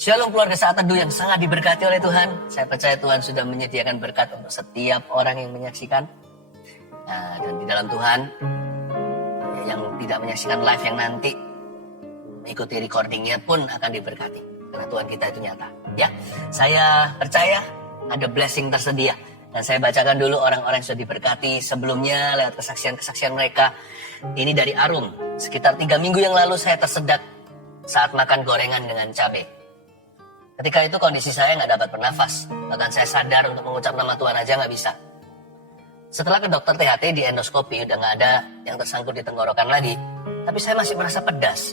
Shalom keluarga Saat Teduh yang sangat diberkati oleh Tuhan. Saya percaya Tuhan sudah menyediakan berkat untuk setiap orang yang menyaksikan. Dan di dalam Tuhan, yang tidak menyaksikan live yang nanti, mengikuti recordingnya pun akan diberkati. Karena Tuhan kita itu nyata. Ya, saya percaya ada blessing tersedia. Dan saya bacakan dulu orang-orang yang sudah diberkati sebelumnya lewat kesaksian-kesaksian mereka. Ini dari Arum. Sekitar 3 minggu yang lalu saya tersedak saat makan gorengan dengan cabai. Ketika itu kondisi saya nggak dapat bernafas. Bahkan saya sadar untuk mengucap nama Tuhan aja nggak bisa. Setelah ke dokter THT di endoskopi udah nggak ada yang tersangkut di tenggorokan lagi. Tapi saya masih merasa pedas.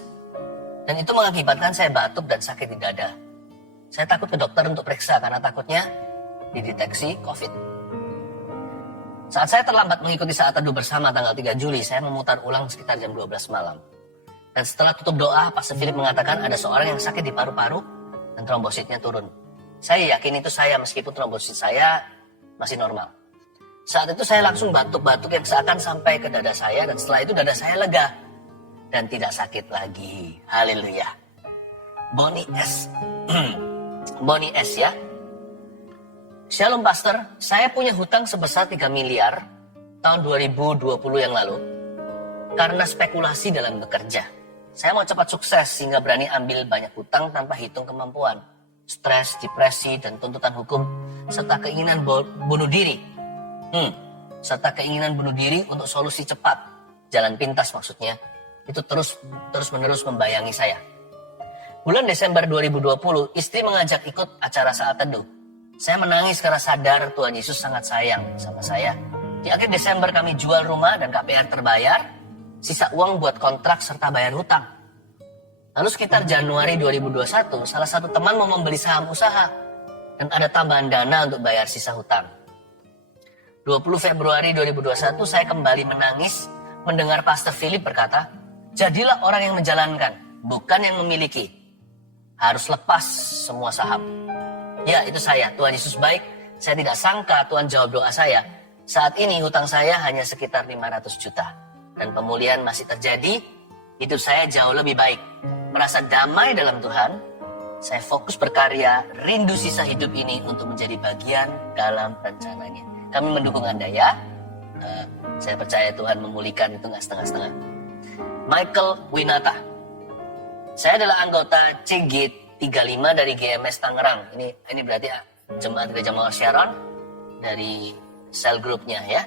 Dan itu mengakibatkan saya batuk dan sakit di dada. Saya takut ke dokter untuk periksa karena takutnya dideteksi COVID. Saat saya terlambat mengikuti Saat Teduh bersama tanggal 3 Juli, saya memutar ulang sekitar jam 12 malam. Dan setelah tutup doa, Pastor Philip mengatakan ada seorang yang sakit di paru-paru dan trombositnya turun. Saya yakin itu saya meskipun trombosit saya masih normal. Saat itu saya langsung batuk-batuk yang seakan sampai ke dada saya dan setelah itu dada saya lega dan tidak sakit lagi. Haleluya. Bonnie S. Bonnie S ya. Shalom Pastor, saya punya hutang sebesar 3 miliar tahun 2020 yang lalu karena spekulasi dalam bekerja. Saya mau cepat sukses sehingga berani ambil banyak hutang tanpa hitung kemampuan. Stres, depresi, dan tuntutan hukum, serta keinginan bunuh diri. Serta keinginan bunuh diri untuk solusi cepat. Jalan pintas maksudnya. Itu terus-menerus membayangi saya. Bulan Desember 2020, istri mengajak ikut acara Saat Teduh. Saya menangis karena sadar Tuhan Yesus sangat sayang sama saya. Di akhir Desember kami jual rumah dan KPR terbayar. Sisa uang buat kontrak serta bayar hutang. Lalu sekitar Januari 2021, salah satu teman mau membeli saham usaha. Dan ada tambahan dana untuk bayar sisa hutang. 20 Februari 2021, saya kembali menangis mendengar Pastor Philip berkata, jadilah orang yang menjalankan, bukan yang memiliki. Harus lepas semua saham. Ya, itu saya. Tuhan Yesus baik. Saya tidak sangka Tuhan jawab doa saya. Saat ini hutang saya hanya sekitar 500 juta. Dan pemulihan masih terjadi, hidup saya jauh lebih baik. Merasa damai dalam Tuhan, saya fokus berkarya, rindu sisa hidup ini untuk menjadi bagian dalam rencananya. Kami mendukung Anda ya. Saya percaya Tuhan memulihkan itu nggak setengah-setengah. Michael Winata. Saya adalah anggota CG 35 dari GMS Tangerang. Ini berarti Jemaat Gereja Mawar Sharon dari sel grupnya ya.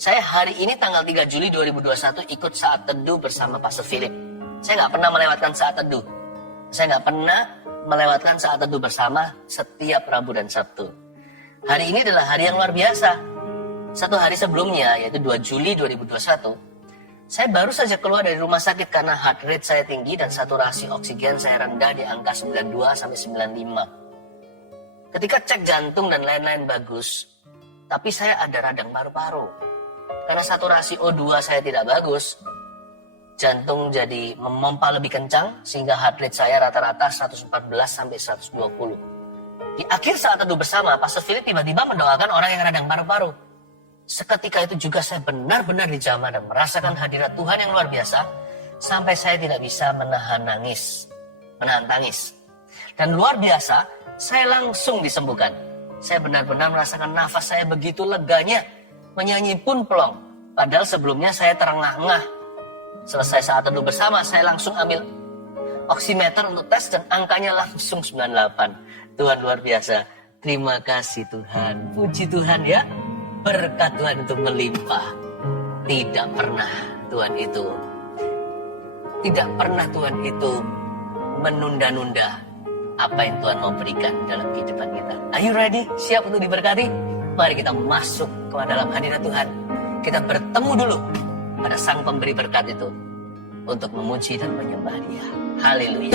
Saya hari ini tanggal 3 Juli 2021 ikut Saat Teduh bersama Pastor Philip. Saya nggak pernah melewatkan Saat Teduh. Saya nggak pernah melewatkan Saat Teduh bersama setiap Rabu dan Sabtu. Hari ini adalah hari yang luar biasa. Satu hari sebelumnya, yaitu 2 Juli 2021, saya baru saja keluar dari rumah sakit karena heart rate saya tinggi dan saturasi oksigen saya rendah di angka 92-95. Ketika cek jantung dan lain-lain bagus, tapi saya ada radang paru-paru. Karena saturasi O2 saya tidak bagus, jantung jadi memompa lebih kencang sehingga heart rate saya rata-rata 114-120. Di akhir Saat Teduh bersama, Pastor Philip tiba-tiba mendoakan orang yang radang paru-paru. Seketika itu juga saya benar-benar dijamah dan merasakan hadirat Tuhan yang luar biasa sampai saya tidak bisa menahan tangis. Dan luar biasa, saya langsung disembuhkan. Saya benar-benar merasakan nafas saya begitu leganya. Menyanyi pun plong. Padahal sebelumnya saya terengah-engah. Selesai Saat Teduh bersama, saya langsung ambil oximeter untuk tes dan angkanya langsung 98. Tuhan luar biasa. Terima kasih Tuhan. Puji Tuhan ya. Berkat Tuhan itu melimpah. Tidak pernah Tuhan itu menunda-nunda apa yang Tuhan mau berikan dalam kehidupan kita. Are you ready? Siap untuk diberkati? Mari kita masuk ke dalam hadirat Tuhan. Kita bertemu dulu pada Sang Pemberi berkat itu untuk memuji dan menyembah Dia. Haleluya.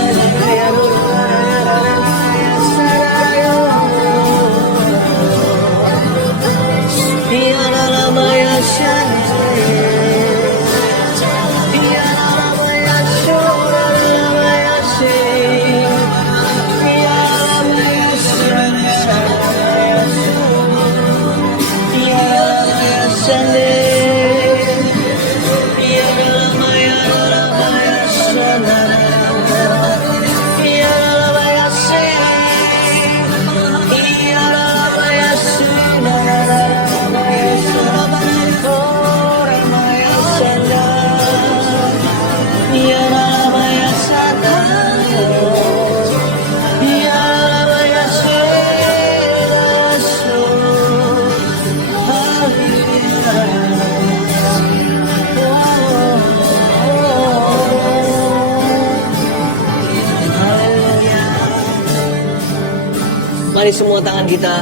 mari semua tangan kita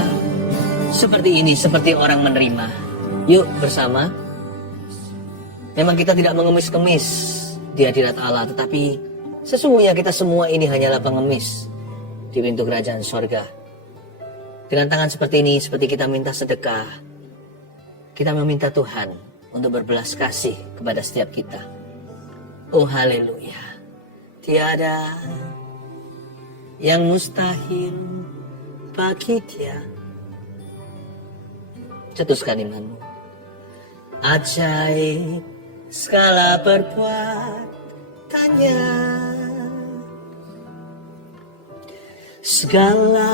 seperti ini, seperti orang menerima. Yuk bersama. Memang kita tidak mengemis-kemis di hadirat Allah, tetapi sesungguhnya kita semua ini hanyalah pengemis di pintu kerajaan sorga. Dengan tangan seperti ini, seperti kita minta sedekah, kita meminta Tuhan untuk berbelas kasih kepada setiap kita. Oh haleluya. Tiada yang mustahil bagi Dia. Cetuskan imanmu. Ajaib segala perbuatannya, segala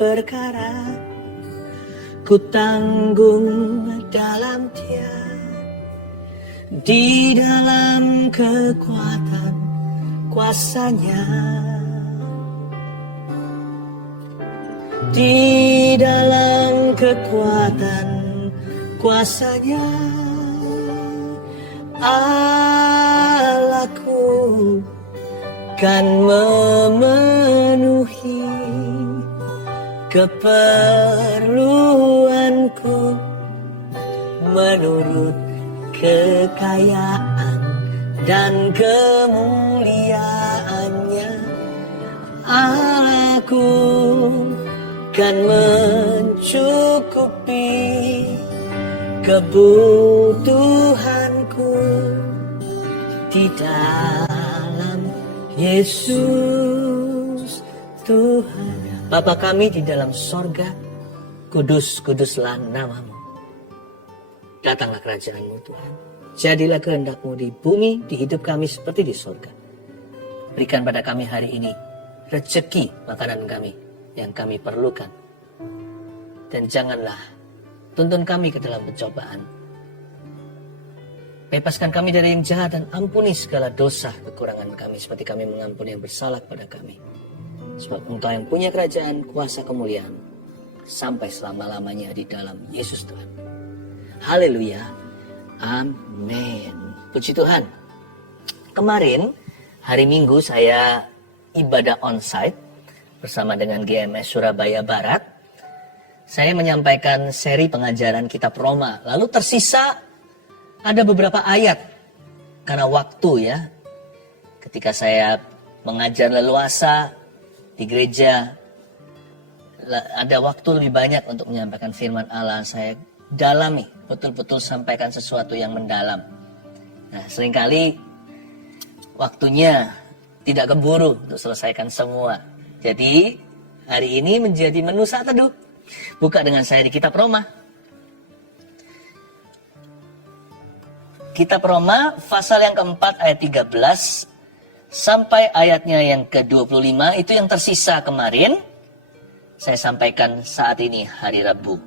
perkara ku tanggung dalam Dia, di dalam kekuatan kuasa-Nya, di dalam kekuatan kuasa-Nya, Allahku kan memenuhi keperluanku menurut kekayaan dan kemuliaannya. Allahku kan mencukupi kebutuhanku di dalam Yesus Tuhan. Bapa kami di dalam sorga, kudus-kuduslah namamu. Datanglah kerajaan-Mu Tuhan. Jadilah kehendak-Mu di bumi, di hidup kami seperti di sorga. Berikan pada kami hari ini rezeki makanan kami yang kami perlukan. Dan janganlah tuntun kami ke dalam pencobaan. Bebaskan kami dari yang jahat dan ampuni segala dosa kekurangan kami seperti kami mengampuni yang bersalah kepada kami. Sebab Engkau yang punya kerajaan, kuasa, kemuliaan sampai selama-lamanya di dalam Yesus Tuhan. Haleluya. Amin. Puji Tuhan. Kemarin hari Minggu saya ibadah onsite bersama dengan GMS Surabaya Barat. Saya menyampaikan seri pengajaran kitab Roma. Lalu tersisa ada beberapa ayat karena waktu ya. Ketika saya mengajar leluasa di gereja, ada waktu lebih banyak untuk menyampaikan firman Allah. Saya dalami, betul-betul sampaikan sesuatu yang mendalam. Nah, seringkali waktunya tidak keburu untuk selesaikan semua. Jadi, hari ini menjadi menu saat teduh. Buka dengan saya di kitab Roma. Kitab Roma, pasal yang keempat ayat 13 sampai ayatnya yang ke-25, itu yang tersisa kemarin. Saya sampaikan saat ini hari Rabu.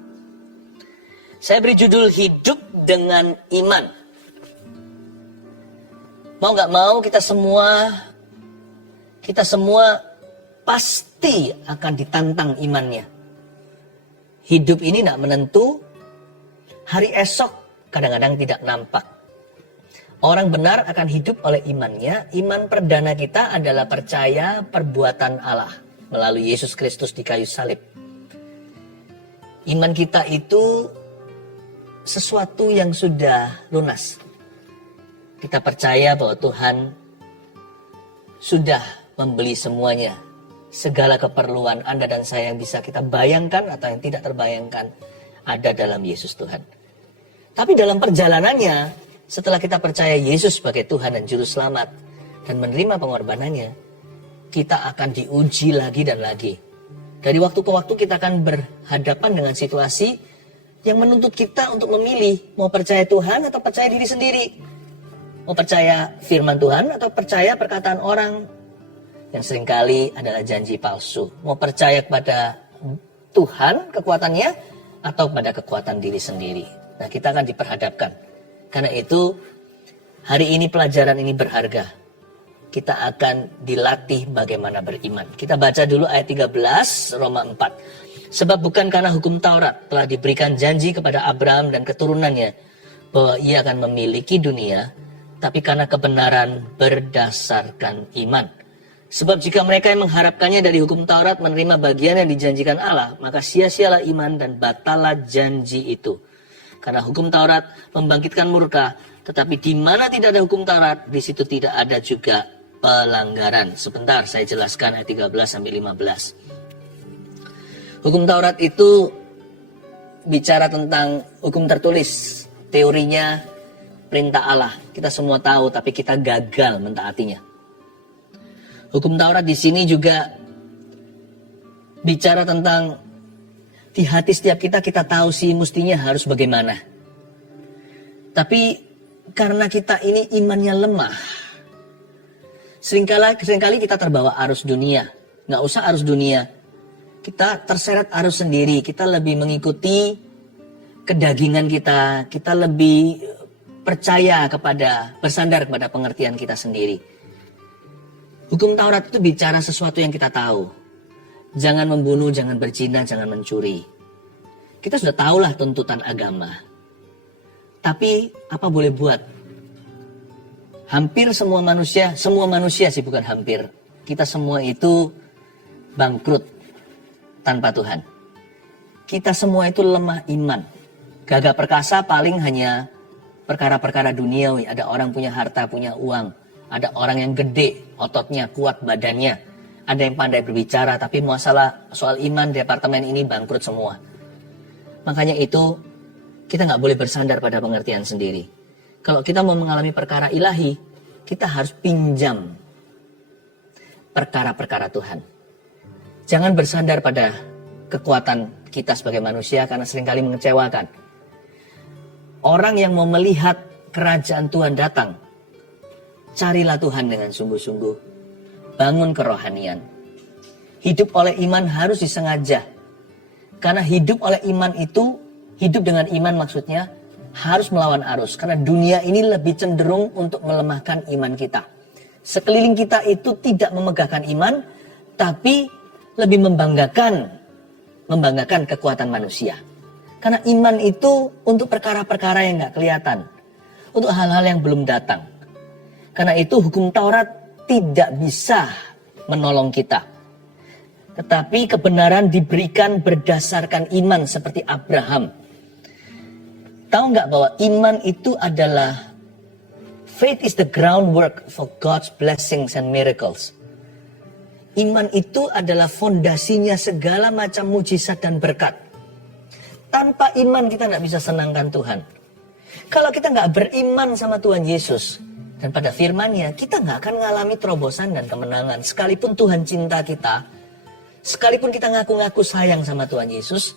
Saya beri judul Hidup dengan Iman. Mau gak mau kita semua pasti akan ditantang imannya. Hidup ini tidak menentu, hari esok kadang-kadang tidak nampak. Orang benar akan hidup oleh imannya. Iman perdana kita adalah percaya perbuatan Allah melalui Yesus Kristus di kayu salib. Iman kita itu sesuatu yang sudah lunas. Kita percaya bahwa Tuhan sudah membeli semuanya. Segala keperluan Anda dan saya yang bisa kita bayangkan atau yang tidak terbayangkan ada dalam Yesus Tuhan. Tapi dalam perjalanannya, setelah kita percaya Yesus sebagai Tuhan dan Juru Selamat dan menerima pengorbanannya, kita akan diuji lagi dan lagi. Dari waktu ke waktu kita akan berhadapan dengan situasi yang menuntut kita untuk memilih mau percaya Tuhan atau percaya diri sendiri. Mau percaya firman Tuhan atau percaya perkataan orang yang seringkali adalah janji palsu. Mau percaya kepada Tuhan, kekuatannya, atau pada kekuatan diri sendiri. Nah, kita akan diperhadapkan. Karena itu, hari ini pelajaran ini berharga. Kita akan dilatih bagaimana beriman. Kita baca dulu ayat 13, Roma 4. Sebab bukan karena hukum Taurat telah diberikan janji kepada Abraham dan keturunannya bahwa ia akan memiliki dunia, tapi karena kebenaran berdasarkan iman. Sebab jika mereka yang mengharapkannya dari hukum Taurat menerima bagian yang dijanjikan Allah, maka sia-sialah iman dan batalah janji itu. Karena hukum Taurat membangkitkan murka, tetapi di mana tidak ada hukum Taurat, di situ tidak ada juga pelanggaran. Sebentar saya jelaskan ayat 13 sampai 15. Hukum Taurat itu bicara tentang hukum tertulis, teorinya perintah Allah. Kita semua tahu, tapi kita gagal mentaatinya. Hukum Taurat di sini juga bicara tentang di hati setiap kita tahu sih mestinya harus bagaimana. Tapi karena kita ini imannya lemah, seringkali kita terbawa arus dunia. Nggak usah arus dunia, kita terseret arus sendiri. Kita lebih mengikuti kedagingan kita lebih percaya bersandar kepada pengertian kita sendiri. Hukum Taurat itu bicara sesuatu yang kita tahu. Jangan membunuh, jangan berzina, jangan mencuri. Kita sudah tahulah tuntutan agama. Tapi apa boleh buat? Hampir semua manusia sih bukan hampir. Kita semua itu bangkrut tanpa Tuhan. Kita semua itu lemah iman. Gagah perkasa paling hanya perkara-perkara duniawi. Ada orang punya harta, punya uang. Ada orang yang gede, ototnya, kuat badannya. Ada yang pandai berbicara, tapi masalah soal iman departemen ini bangkrut semua. Makanya itu, kita nggak boleh bersandar pada pengertian sendiri. Kalau kita mau mengalami perkara ilahi, kita harus pinjam perkara-perkara Tuhan. Jangan bersandar pada kekuatan kita sebagai manusia, karena seringkali mengecewakan. Orang yang mau melihat kerajaan Tuhan datang, carilah Tuhan dengan sungguh-sungguh. Bangun kerohanian. Hidup oleh iman harus disengaja. Karena hidup oleh iman itu, hidup dengan iman maksudnya, harus melawan arus. Karena dunia ini lebih cenderung untuk melemahkan iman kita. Sekeliling kita itu tidak memegahkan iman, tapi lebih membanggakan kekuatan manusia. Karena iman itu untuk perkara-perkara yang gak kelihatan. Untuk hal-hal yang belum datang. Karena itu hukum Taurat tidak bisa menolong kita. Tetapi kebenaran diberikan berdasarkan iman seperti Abraham. Tahu nggak bahwa iman itu adalah faith is the groundwork for God's blessings and miracles. Iman itu adalah fondasinya segala macam mujizat dan berkat. Tanpa iman kita nggak bisa senangkan Tuhan. Kalau kita nggak beriman sama Tuhan Yesus, dan pada firman-Nya, kita nggak akan mengalami terobosan dan kemenangan. Sekalipun Tuhan cinta kita, sekalipun kita ngaku-ngaku sayang sama Tuhan Yesus,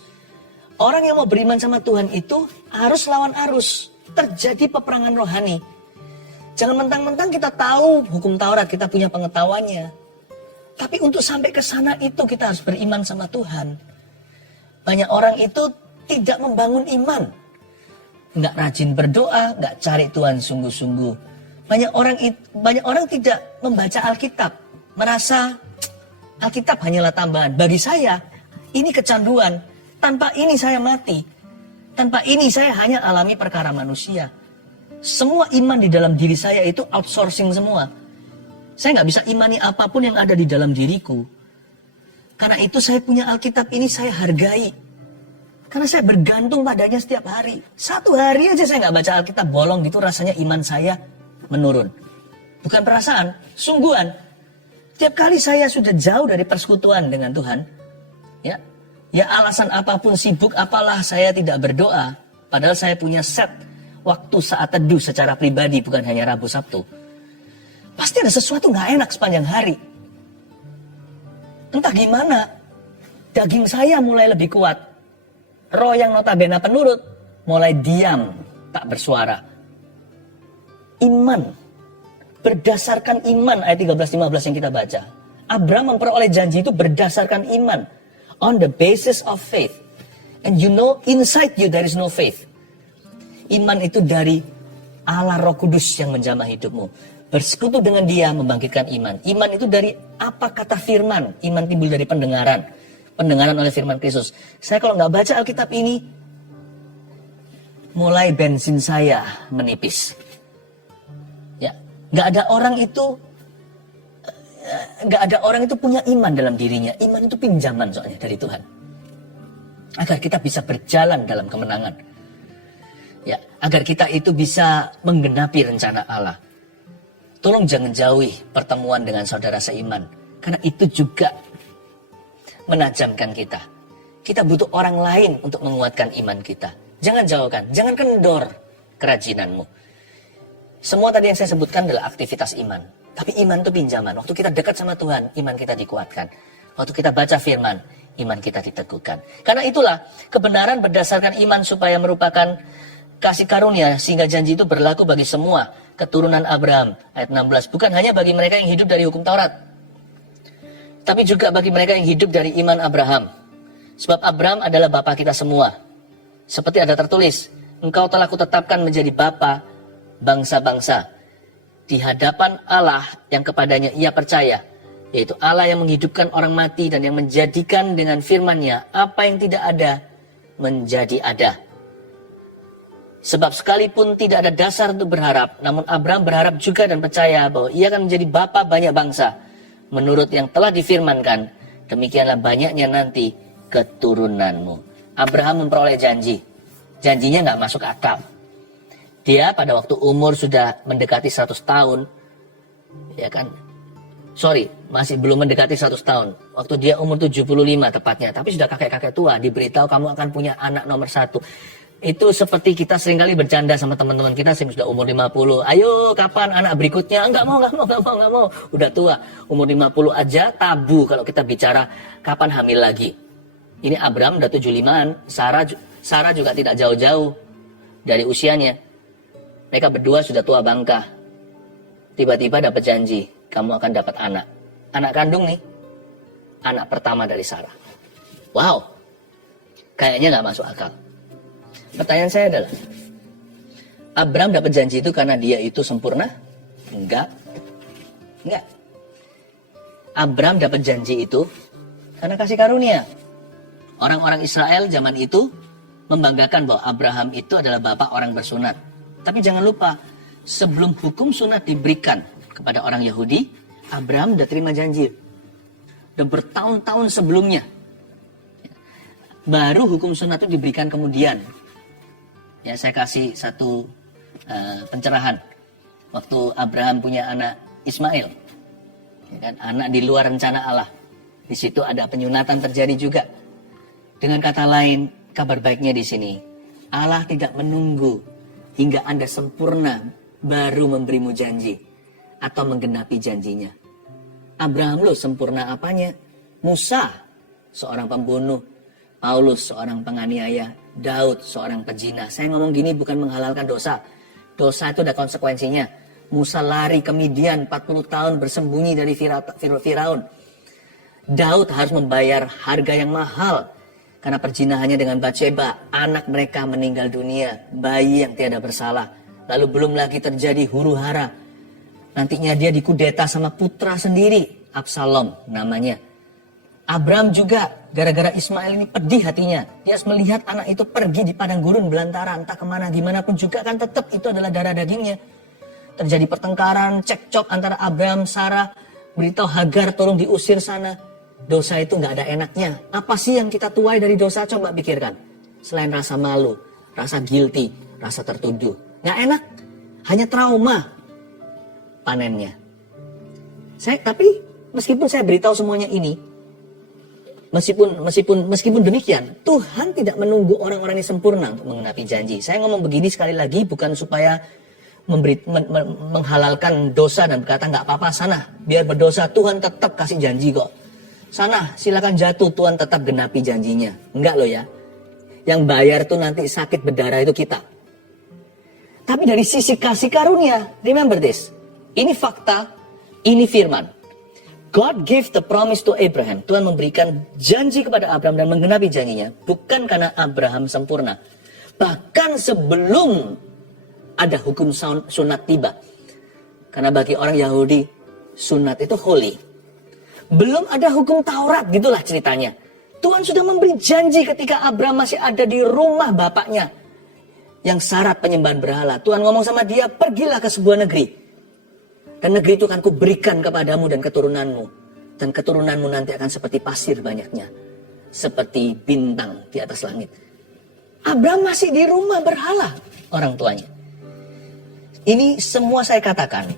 orang yang mau beriman sama Tuhan itu harus lawan arus. Terjadi peperangan rohani. Jangan mentang-mentang kita tahu hukum Taurat, kita punya pengetahuannya. Tapi untuk sampai ke sana itu kita harus beriman sama Tuhan. Banyak orang itu tidak membangun iman. Nggak rajin berdoa, nggak cari Tuhan sungguh-sungguh. Banyak orang tidak membaca Alkitab, merasa Alkitab hanyalah tambahan. Bagi saya, ini kecanduan. Tanpa ini saya mati. Tanpa ini saya hanya alami perkara manusia. Semua iman di dalam diri saya itu outsourcing semua. Saya nggak bisa imani apapun yang ada di dalam diriku. Karena itu saya punya Alkitab ini saya hargai. Karena saya bergantung padanya setiap hari. Satu hari aja saya nggak baca Alkitab, bolong gitu rasanya iman saya menurun. Bukan perasaan, sungguhan. Tiap kali saya sudah jauh dari persekutuan dengan Tuhan, ya alasan apapun, sibuk apalah, saya tidak berdoa. Padahal saya punya set waktu saat teduh secara pribadi, bukan hanya Rabu Sabtu. Pasti ada sesuatu nggak enak sepanjang hari. Entah gimana, daging saya mulai lebih kuat. Roh yang notabene penurut mulai diam, tak bersuara. Iman, berdasarkan iman, ayat 13-15 yang kita baca. Abraham memperoleh janji itu berdasarkan iman. On the basis of faith. And you know, inside you there is no faith. Iman itu dari Allah Roh Kudus yang menjamah hidupmu. Bersekutu dengan Dia membangkitkan iman. Iman itu dari apa kata firman. Iman timbul dari pendengaran. Pendengaran oleh firman Kristus. Saya kalau nggak baca Alkitab ini, mulai bensin saya menipis. Nggak ada orang itu nggak ada orang itu punya iman dalam dirinya. Iman itu pinjaman soalnya dari Tuhan. Agar kita bisa berjalan dalam kemenangan. Ya, agar kita itu bisa menggenapi rencana Allah. Tolong jangan jauhi pertemuan dengan saudara seiman. Karena itu juga menajamkan kita. Kita butuh orang lain untuk menguatkan iman kita. Jangan jauhkan, jangan kendor kerajinanmu. Semua tadi yang saya sebutkan adalah aktivitas iman. Tapi iman itu pinjaman. Waktu kita dekat sama Tuhan, iman kita dikuatkan. Waktu kita baca firman, iman kita diteguhkan. Karena itulah kebenaran berdasarkan iman supaya merupakan kasih karunia sehingga janji itu berlaku bagi semua keturunan Abraham. Ayat 16. Bukan hanya bagi mereka yang hidup dari hukum Taurat, tapi juga bagi mereka yang hidup dari iman Abraham. Sebab Abraham adalah bapa kita semua. Seperti ada tertulis, engkau telah kutetapkan menjadi bapa bangsa-bangsa di hadapan Allah yang kepadanya ia percaya, yaitu Allah yang menghidupkan orang mati dan yang menjadikan dengan firman-Nya apa yang tidak ada menjadi ada. Sebab sekalipun tidak ada dasar untuk berharap, namun Abraham berharap juga dan percaya bahwa ia akan menjadi bapa banyak bangsa. Menurut yang telah difirmankan, demikianlah banyaknya nanti keturunanmu. Abraham memperoleh janji. Janjinya nggak masuk akal. Dia pada waktu umur sudah mendekati 100 tahun, ya kan? Sorry, masih belum mendekati 100 tahun. Waktu dia umur 75 tepatnya, tapi sudah kakek-kakek tua, diberitahu kamu akan punya anak nomor 1. Itu seperti kita seringkali bercanda sama teman-teman kita yang sudah umur 50. Ayo, kapan anak berikutnya? Enggak mau. Udah tua. Umur 50 aja tabu kalau kita bicara kapan hamil lagi. Ini Abraham udah 75-an. Sarah juga tidak jauh-jauh dari usianya. Mereka berdua sudah tua bangka. Tiba-tiba dapat janji, kamu akan dapat anak. Anak kandung nih. Anak pertama dari Sarah. Wow. Kayaknya nggak masuk akal. Pertanyaan saya adalah, Abraham dapat janji itu karena dia itu sempurna? Enggak. Abraham dapat janji itu karena kasih karunia. Orang-orang Israel zaman itu membanggakan bahwa Abraham itu adalah bapak orang bersunat. Tapi jangan lupa, sebelum hukum sunat diberikan kepada orang Yahudi, Abraham sudah terima janji. Dan bertahun-tahun sebelumnya. Baru hukum sunat itu diberikan kemudian. Ya, saya kasih satu pencerahan. Waktu Abraham punya anak Ismail, ya kan, anak di luar rencana Allah. Di situ ada penyunatan terjadi juga. Dengan kata lain, kabar baiknya di sini, Allah tidak menunggu hingga Anda sempurna baru memberimu janji atau menggenapi janjinya. Abraham loh sempurna apanya? Musa, seorang pembunuh. Paulus, seorang penganiaya. Daud, seorang pezina. Saya ngomong gini bukan menghalalkan dosa. Dosa itu ada konsekuensinya. Musa lari ke Midian 40 tahun bersembunyi dari Firaun. Daud harus membayar harga yang mahal karena perzinahannya dengan Batsheba. Anak mereka meninggal dunia, bayi yang tiada bersalah. Lalu belum lagi terjadi huru-hara. Nantinya dia dikudeta sama putra sendiri, Absalom namanya. Abraham juga gara-gara Ismail ini pedih hatinya. Dia harus melihat anak itu pergi di padang gurun belantara, entah kemana, gimana pun juga kan tetap itu adalah darah dagingnya. Terjadi pertengkaran, cekcok antara Abraham, Sarah, beritahu Hagar tolong diusir sana. Dosa itu nggak ada enaknya. Apa sih yang kita tuai dari dosa? Coba pikirkan. Selain rasa malu, rasa guilty, rasa tertuduh. Nggak enak, hanya trauma panennya. Tapi meskipun saya beritahu semuanya ini, Meskipun demikian, Tuhan tidak menunggu orang-orang ini sempurna untuk menggenapi janji. Saya ngomong begini sekali lagi bukan supaya menghalalkan dosa dan berkata nggak apa-apa sana, biar berdosa Tuhan tetap kasih janji kok. Sana silakan jatuh, Tuhan tetap genapi janjinya. Enggak loh ya. Yang bayar tuh nanti sakit berdarah itu kita. Tapi dari sisi kasih karunia, remember this. Ini fakta, ini firman. God gave the promise to Abraham. Tuhan memberikan janji kepada Abraham dan menggenapi janjinya. Bukan karena Abraham sempurna. Bahkan sebelum ada hukum sunat tiba. Karena bagi orang Yahudi, sunat itu holy. Belum ada hukum Taurat, gitulah ceritanya. Tuhan sudah memberi janji ketika Abraham masih ada di rumah bapaknya. Yang syarat penyembahan berhala. Tuhan ngomong sama dia, pergilah ke sebuah negeri. Dan negeri itu akan kuberikan kepadamu dan keturunanmu. Dan keturunanmu nanti akan seperti pasir banyaknya. Seperti bintang di atas langit. Abraham masih di rumah berhala orang tuanya. Ini semua saya katakan.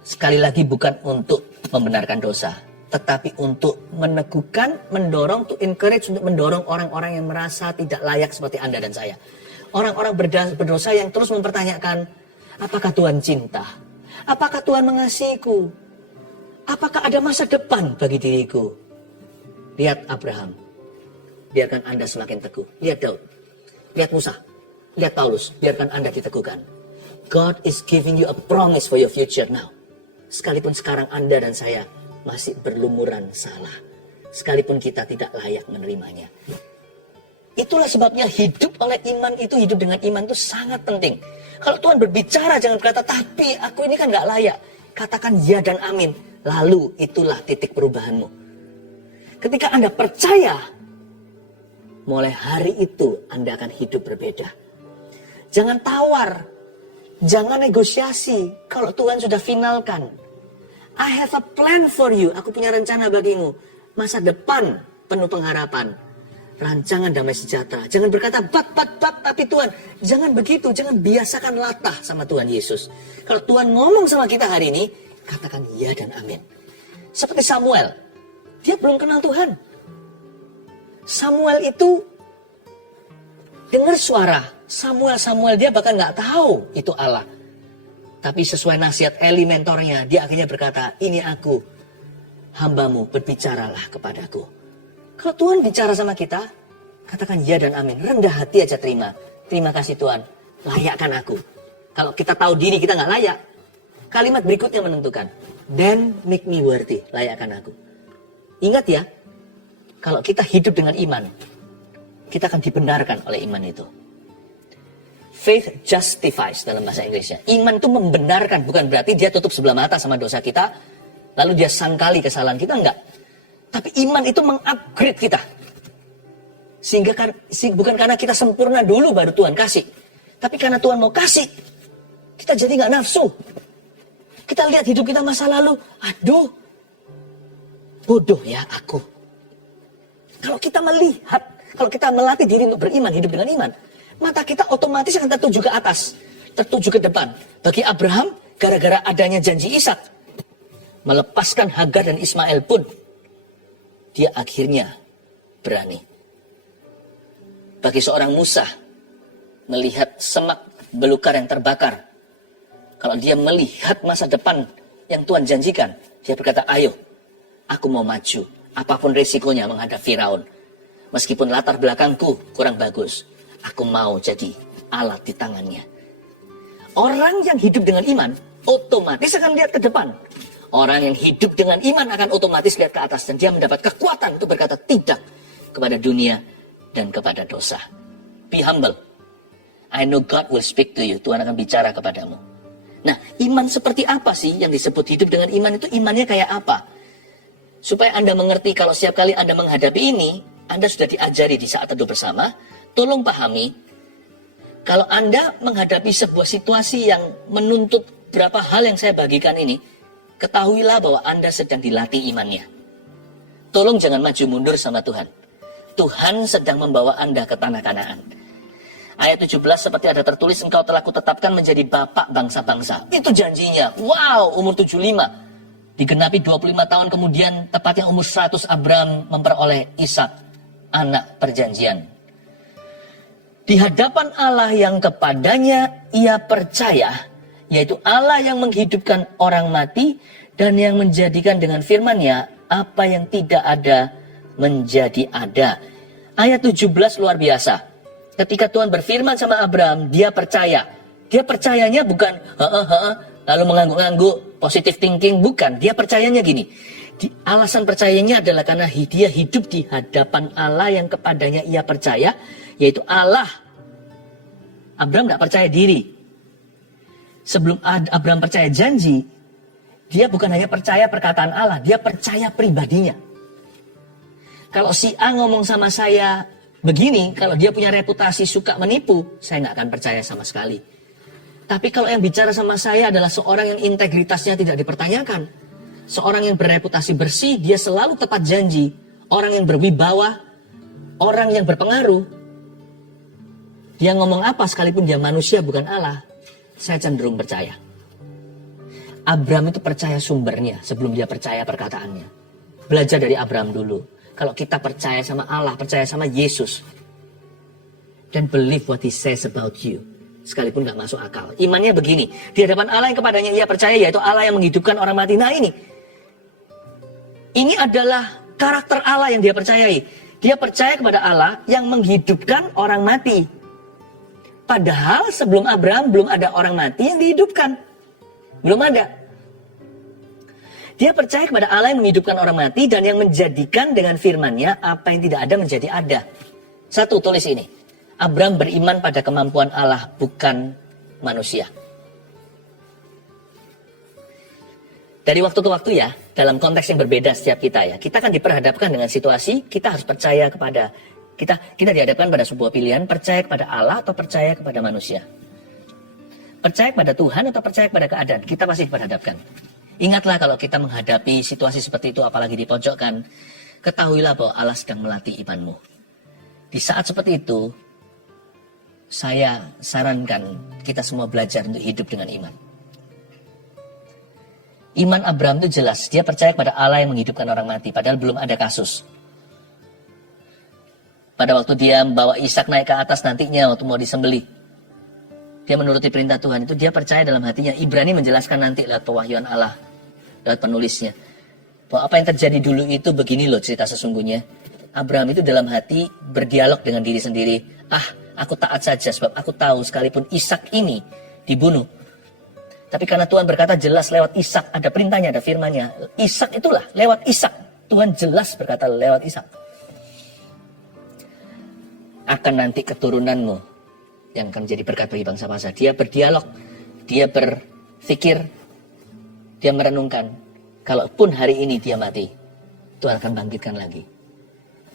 Sekali lagi bukan untuk membenarkan dosa. Tetapi untuk meneguhkan, mendorong, to encourage, untuk mendorong orang-orang yang merasa tidak layak seperti Anda dan saya. Orang-orang berdosa yang terus mempertanyakan, apakah Tuhan cinta? Apakah Tuhan mengasihiku? Apakah ada masa depan bagi diriku? Lihat Abraham. Biarkan Anda semakin teguh. Lihat Daud. Lihat Musa. Lihat Paulus. Biarkan Anda diteguhkan. God is giving you a promise for your future now. Sekalipun sekarang Anda dan saya masih berlumuran salah. Sekalipun kita tidak layak menerimanya. Itulah sebabnya hidup oleh iman itu, hidup dengan iman itu sangat penting. Kalau Tuhan berbicara jangan berkata, tapi aku ini kan gak layak. Katakan ya dan amin. Lalu itulah titik perubahanmu. Ketika Anda percaya, mulai hari itu Anda akan hidup berbeda. Jangan tawar. Jangan negosiasi kalau Tuhan sudah finalkan. I have a plan for you. Aku punya rencana bagimu. Masa depan penuh pengharapan. Rancangan damai sejahtera. Jangan berkata, but, tapi Tuhan. Jangan begitu. Jangan biasakan latah sama Tuhan Yesus. Kalau Tuhan ngomong sama kita hari ini, katakan ya dan amin. Seperti Samuel. Dia belum kenal Tuhan. Samuel itu dengar suara. Samuel dia bahkan gak tahu itu Allah. Tapi sesuai nasihat Eli mentornya, dia akhirnya berkata, ini aku, hambamu, berbicaralah kepadaku. Kalau Tuhan bicara sama kita, katakan ya dan amin. Rendah hati aja terima. Terima kasih Tuhan, layakkan aku. Kalau kita tahu diri kita gak layak, kalimat berikutnya menentukan. Then make me worthy, layakkan aku. Ingat ya, kalau kita hidup dengan iman, kita akan dibenarkan oleh iman itu. Faith justifies dalam bahasa Inggrisnya. Iman itu membenarkan, bukan berarti dia tutup sebelah mata sama dosa kita, lalu dia sangkali kesalahan kita, enggak. Tapi iman itu mengupgrade kita. Sehingga bukan karena kita sempurna dulu baru Tuhan kasih. Tapi karena Tuhan mau kasih, kita jadi nggak nafsu. Kita lihat hidup kita masa lalu, aduh, bodoh ya aku. Kalau kita melihat, kalau kita melatih diri untuk beriman, hidup dengan iman, mata kita otomatis akan tertuju ke atas, tertuju ke depan. Bagi Abraham, gara-gara adanya janji Ishak, melepaskan Hagar dan Ismail pun, dia akhirnya berani. Bagi seorang Musa, melihat semak belukar yang terbakar, kalau dia melihat masa depan yang Tuhan janjikan, dia berkata, ayo, aku mau maju, apapun resikonya menghadap Firaun. Meskipun latar belakangku kurang bagus, aku mau jadi alat di tangannya. Orang yang hidup dengan iman, otomatis akan lihat ke depan. Orang yang hidup dengan iman akan otomatis lihat ke atas. Dan dia mendapat kekuatan untuk berkata tidak kepada dunia dan kepada dosa. Be humble. I know God will speak to you. Tuhan akan bicara kepadamu. Nah, iman seperti apa sih yang disebut hidup dengan iman itu? Imannya kayak apa? Supaya Anda mengerti kalau setiap kali Anda menghadapi ini, Anda sudah diajari di saat teduh bersama. Tolong pahami, kalau Anda menghadapi sebuah situasi yang menuntut berapa hal yang saya bagikan ini, ketahuilah bahwa Anda sedang dilatih imannya. Tolong jangan maju mundur sama Tuhan. Tuhan sedang membawa Anda ke tanah Kanaan. Ayat 17 seperti ada tertulis, engkau telah kutetapkan menjadi bapak bangsa-bangsa. Itu janjinya. Wow, umur 75. Digenapi 25 tahun kemudian, tepatnya umur 100, Abraham memperoleh Ishak, anak perjanjian. Di hadapan Allah yang kepadanya ia percaya, yaitu Allah yang menghidupkan orang mati dan yang menjadikan dengan firman-Nya apa yang tidak ada menjadi ada. Ayat 17 luar biasa. Ketika Tuhan berfirman sama Abraham, dia percaya. Dia percayanya bukan lalu mengangguk-angguk, positive thinking, bukan. Dia percayanya gini. Alasan percayanya adalah karena dia hidup di hadapan Allah yang kepadanya ia percaya, yaitu Allah. Abraham tidak percaya diri. Sebelum Abraham percaya janji, dia bukan hanya percaya perkataan Allah, dia percaya pribadinya. Kalau si A ngomong sama saya begini, kalau dia punya reputasi suka menipu, saya nggak akan percaya sama sekali. Tapi kalau yang bicara sama saya adalah seorang yang integritasnya tidak dipertanyakan. Seorang yang bereputasi bersih, dia selalu tepat janji. Orang yang berwibawa, orang yang berpengaruh. Dia ngomong apa sekalipun dia manusia bukan Allah, saya cenderung percaya. Abraham itu percaya sumbernya sebelum dia percaya perkataannya. Belajar dari Abraham dulu. Kalau kita percaya sama Allah, percaya sama Yesus, dan believe what he says about you, sekalipun gak masuk akal. Imannya begini, di hadapan Allah yang kepadanya ia percaya, yaitu Allah yang menghidupkan orang mati. Nah ini adalah karakter Allah yang dia percayai. Dia percaya kepada Allah yang menghidupkan orang mati. Padahal sebelum Abraham belum ada orang mati yang dihidupkan. Belum ada. Dia percaya kepada Allah yang menghidupkan orang mati dan yang menjadikan dengan firman-Nya apa yang tidak ada menjadi ada. Satu, tulis ini. Abraham beriman pada kemampuan Allah, bukan manusia. Dari waktu ke waktu ya, dalam konteks yang berbeda setiap kita ya. Kita akan diperhadapkan dengan situasi, kita harus percaya kepada, kita dihadapkan pada sebuah pilihan, percaya kepada Allah atau percaya kepada manusia. Percaya kepada Tuhan atau percaya kepada keadaan, kita pasti diperhadapkan. Ingatlah kalau kita menghadapi situasi seperti itu, apalagi di pojokan, ketahuilah bahwa Allah sedang melatih imanmu. Di saat seperti itu, saya sarankan kita semua belajar untuk hidup dengan iman. Iman Abraham itu jelas, dia percaya kepada Allah yang menghidupkan orang mati, padahal belum ada kasus. Pada waktu dia membawa Ishak naik ke atas nantinya, waktu mau disembelih, dia menuruti perintah Tuhan itu, dia percaya dalam hatinya. Ibrani menjelaskan nanti lewat pewahyuan Allah, lewat penulisnya, bahwa apa yang terjadi dulu itu begini loh cerita sesungguhnya. Abraham itu dalam hati berdialog dengan diri sendiri. Aku taat saja sebab aku tahu sekalipun Ishak ini dibunuh. Tapi karena Tuhan berkata jelas lewat Ishak, ada perintahnya, ada firman-Nya. Ishak itulah, lewat Ishak. Tuhan jelas berkata lewat Ishak. Akan nanti keturunanmu yang akan menjadi berkat bagi bangsa-bangsa. Dia berdialog, dia berpikir, dia merenungkan. Kalaupun hari ini dia mati, Tuhan akan bangkitkan lagi.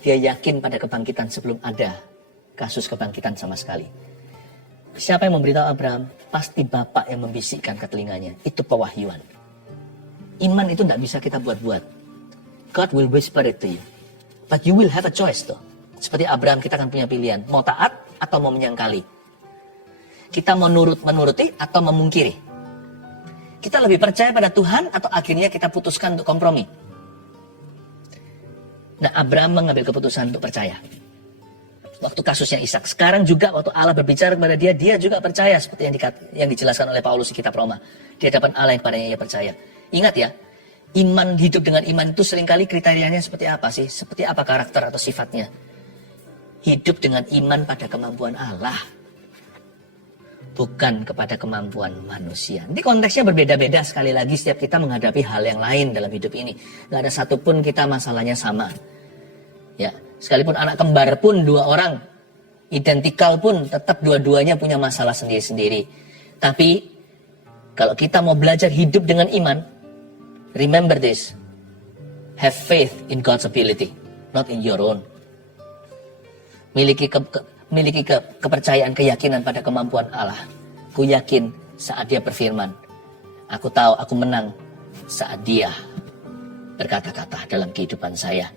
Dia yakin pada kebangkitan sebelum ada kasus kebangkitan sama sekali. Siapa yang memberitahu Abraham? Pasti Bapak yang membisikkan ke telinganya. Itu pewahyuan. Iman itu tidak bisa kita buat-buat. God will whisper it to you. But you will have a choice tuh. Seperti Abraham, kita akan punya pilihan. Mau taat atau mau menyangkali. Kita mau menuruti atau memungkiri. Kita lebih percaya pada Tuhan atau akhirnya kita putuskan untuk kompromi. Nah, Abraham mengambil keputusan untuk percaya. Waktu kasusnya Ishak. Sekarang juga waktu Allah berbicara kepada dia, dia juga percaya seperti yang dijelaskan oleh Paulus di kitab Roma. Di hadapan Allah yang kepadanya ia percaya. Ingat ya, iman, hidup dengan iman itu seringkali kriterianya seperti apa sih? Seperti apa karakter atau sifatnya? Hidup dengan iman pada kemampuan Allah, bukan kepada kemampuan manusia. Nanti konteksnya berbeda-beda, sekali lagi setiap kita menghadapi hal yang lain dalam hidup ini. Gak ada satupun kita masalahnya sama. Ya, sekalipun anak kembar pun 2 orang, identikal pun tetap dua-duanya punya masalah sendiri-sendiri. Tapi kalau kita mau belajar hidup dengan iman, remember this. Have faith in God's ability, not in your own. Miliki kepercayaan, keyakinan pada kemampuan Allah. Ku yakin saat dia berfirman. Aku tahu aku menang saat dia berkata-kata dalam kehidupan saya.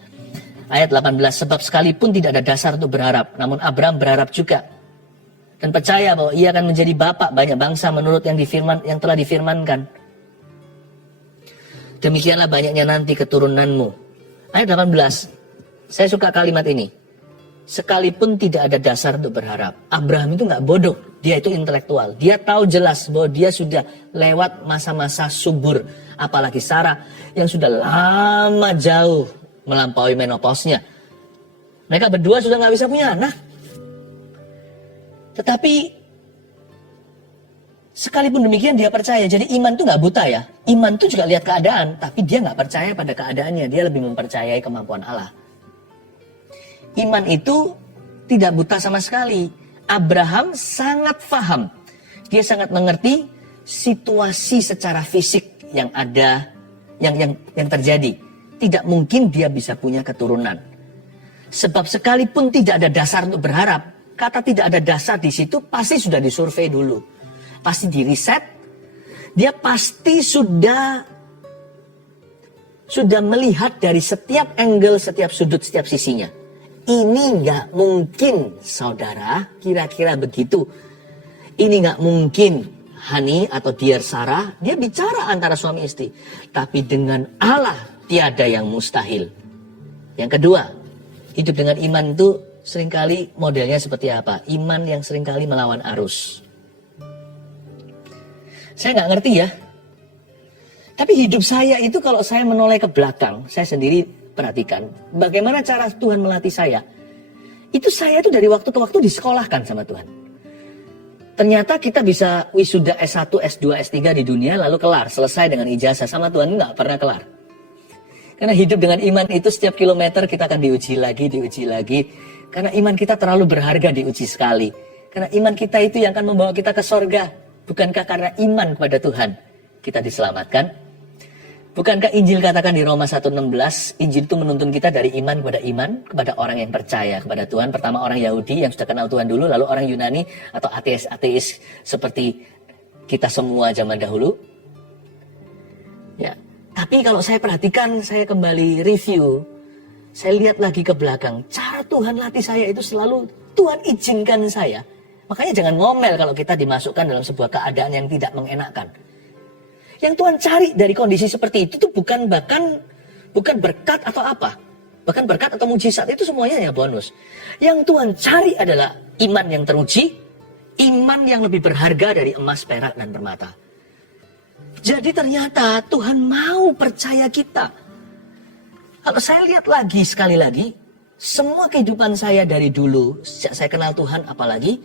Ayat 18, sebab sekalipun tidak ada dasar untuk berharap, namun Abraham berharap juga. Dan percaya bahwa ia akan menjadi bapak banyak bangsa menurut yang telah difirmankan. Demikianlah banyaknya nanti keturunanmu. Ayat 18, saya suka kalimat ini. Sekalipun tidak ada dasar untuk berharap. Abraham itu nggak bodoh, dia itu intelektual. Dia tahu jelas bahwa dia sudah lewat masa-masa subur. Apalagi Sarah yang sudah lama jauh melampaui menopausnya. Mereka berdua sudah nggak bisa punya anak. Tetapi sekalipun demikian dia percaya. Jadi iman itu nggak buta ya. Iman itu juga lihat keadaan, tapi dia nggak percaya pada keadaannya. Dia lebih mempercayai kemampuan Allah. Iman itu tidak buta sama sekali. Abraham sangat paham. Dia sangat mengerti situasi secara fisik yang ada, yang terjadi. Tidak mungkin dia bisa punya keturunan. Sebab sekalipun tidak ada dasar untuk berharap, kata tidak ada dasar di situ pasti sudah disurvei dulu. pasti di reset. Dia pasti sudah melihat dari setiap angle, setiap sudut, setiap sisinya. Ini nggak mungkin, saudara, kira-kira begitu. Ini nggak mungkin, Hani atau Dear Sarah, dia bicara antara suami istri. Tapi dengan Allah tiada yang mustahil. Yang kedua, hidup dengan iman itu seringkali modelnya seperti apa? Iman yang seringkali melawan arus. Saya nggak ngerti ya. Tapi hidup saya itu kalau saya menoleh ke belakang, saya sendiri perhatikan bagaimana cara Tuhan melatih saya. Itu saya itu dari waktu ke waktu disekolahkan sama Tuhan. Ternyata kita bisa wisuda S1, S2, S3 di dunia lalu kelar, selesai dengan ijazah. Sama Tuhan nggak pernah kelar. Karena hidup dengan iman itu setiap kilometer kita akan diuji lagi. Karena iman kita terlalu berharga, diuji sekali. Karena iman kita itu yang akan membawa kita ke sorga. Bukankah karena iman kepada Tuhan kita diselamatkan? Bukankah Injil katakan di Roma 1:16, Injil itu menuntun kita dari iman, kepada orang yang percaya kepada Tuhan. Pertama orang Yahudi yang sudah kenal Tuhan dulu, lalu orang Yunani atau ateis seperti kita semua zaman dahulu. Ya, tapi kalau saya perhatikan, saya kembali review, saya lihat lagi ke belakang, cara Tuhan latih saya itu selalu Tuhan izinkan saya. Makanya jangan ngomel kalau kita dimasukkan dalam sebuah keadaan yang tidak mengenakan. Yang Tuhan cari dari kondisi seperti itu tuh bukan berkat atau apa. Bahkan berkat atau mujizat itu semuanya ya bonus. Yang Tuhan cari adalah iman yang teruji, iman yang lebih berharga dari emas, perak, dan permata. Jadi ternyata Tuhan mau percaya kita. Kalau saya lihat lagi sekali lagi, semua kehidupan saya dari dulu, sejak saya kenal Tuhan apalagi,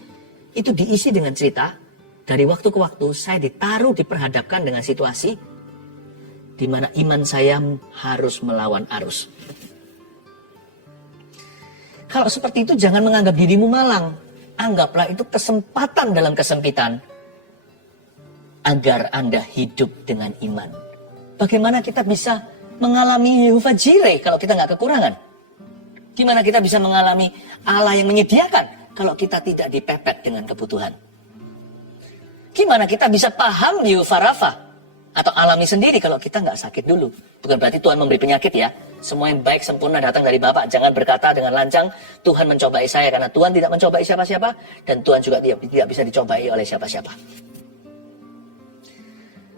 itu diisi dengan cerita. Dari waktu ke waktu saya diperhadapkan dengan situasi di mana iman saya harus melawan arus. Kalau seperti itu jangan menganggap dirimu malang. Anggaplah itu kesempatan dalam kesempitan agar Anda hidup dengan iman. Bagaimana kita bisa mengalami Yehovah Jireh kalau kita nggak kekurangan? Gimana kita bisa mengalami Allah yang menyediakan kalau kita tidak dipepet dengan kebutuhan? Gimana kita bisa paham Yehovah Rafa atau alami sendiri kalau kita nggak sakit dulu? Bukan berarti Tuhan memberi penyakit ya. Semua yang baik sempurna datang dari Bapa. Jangan berkata dengan lancang, Tuhan mencobai saya. Karena Tuhan tidak mencobai siapa-siapa. Dan Tuhan juga tidak bisa dicobai oleh siapa-siapa.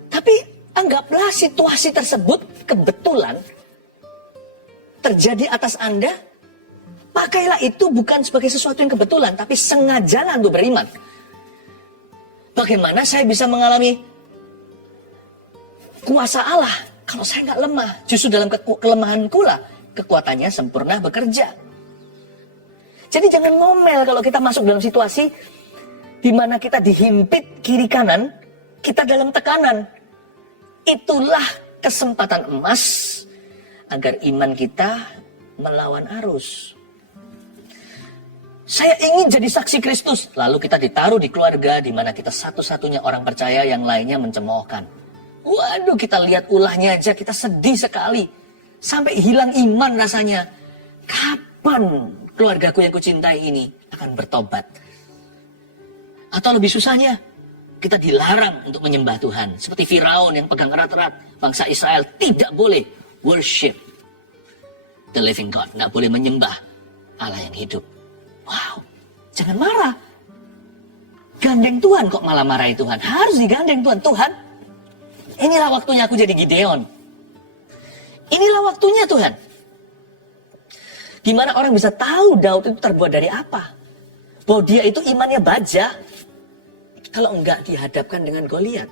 Tapi anggaplah situasi tersebut kebetulan terjadi atas Anda. Pakailah itu bukan sebagai sesuatu yang kebetulan, tapi sengajalah untuk beriman. Bagaimana saya bisa mengalami kuasa Allah kalau saya nggak lemah? Justru dalam kelemahanku lah kekuatannya sempurna bekerja. Jadi jangan ngomel kalau kita masuk dalam situasi di mana kita dihimpit kiri kanan, kita dalam tekanan. Itulah kesempatan emas agar iman kita melawan arus. Saya ingin jadi saksi Kristus. Lalu kita ditaruh di keluarga di mana kita satu-satunya orang percaya, yang lainnya mencemoohkan. Waduh, kita lihat ulahnya aja kita sedih sekali. Sampai hilang iman rasanya. Kapan keluargaku yang kucintai ini akan bertobat? Atau lebih susahnya, kita dilarang untuk menyembah Tuhan. Seperti Firaun yang pegang erat-erat. Bangsa Israel tidak boleh worship the living God. Nggak boleh menyembah Allah yang hidup. Wow, jangan marah. Gandeng Tuhan kok malah marahi Tuhan. Harus digandeng Tuhan. Tuhan, inilah waktunya aku jadi Gideon. Inilah waktunya Tuhan. Gimana orang bisa tahu Daud itu terbuat dari apa? Bahwa dia itu imannya baja. Kalau enggak dihadapkan dengan Goliat.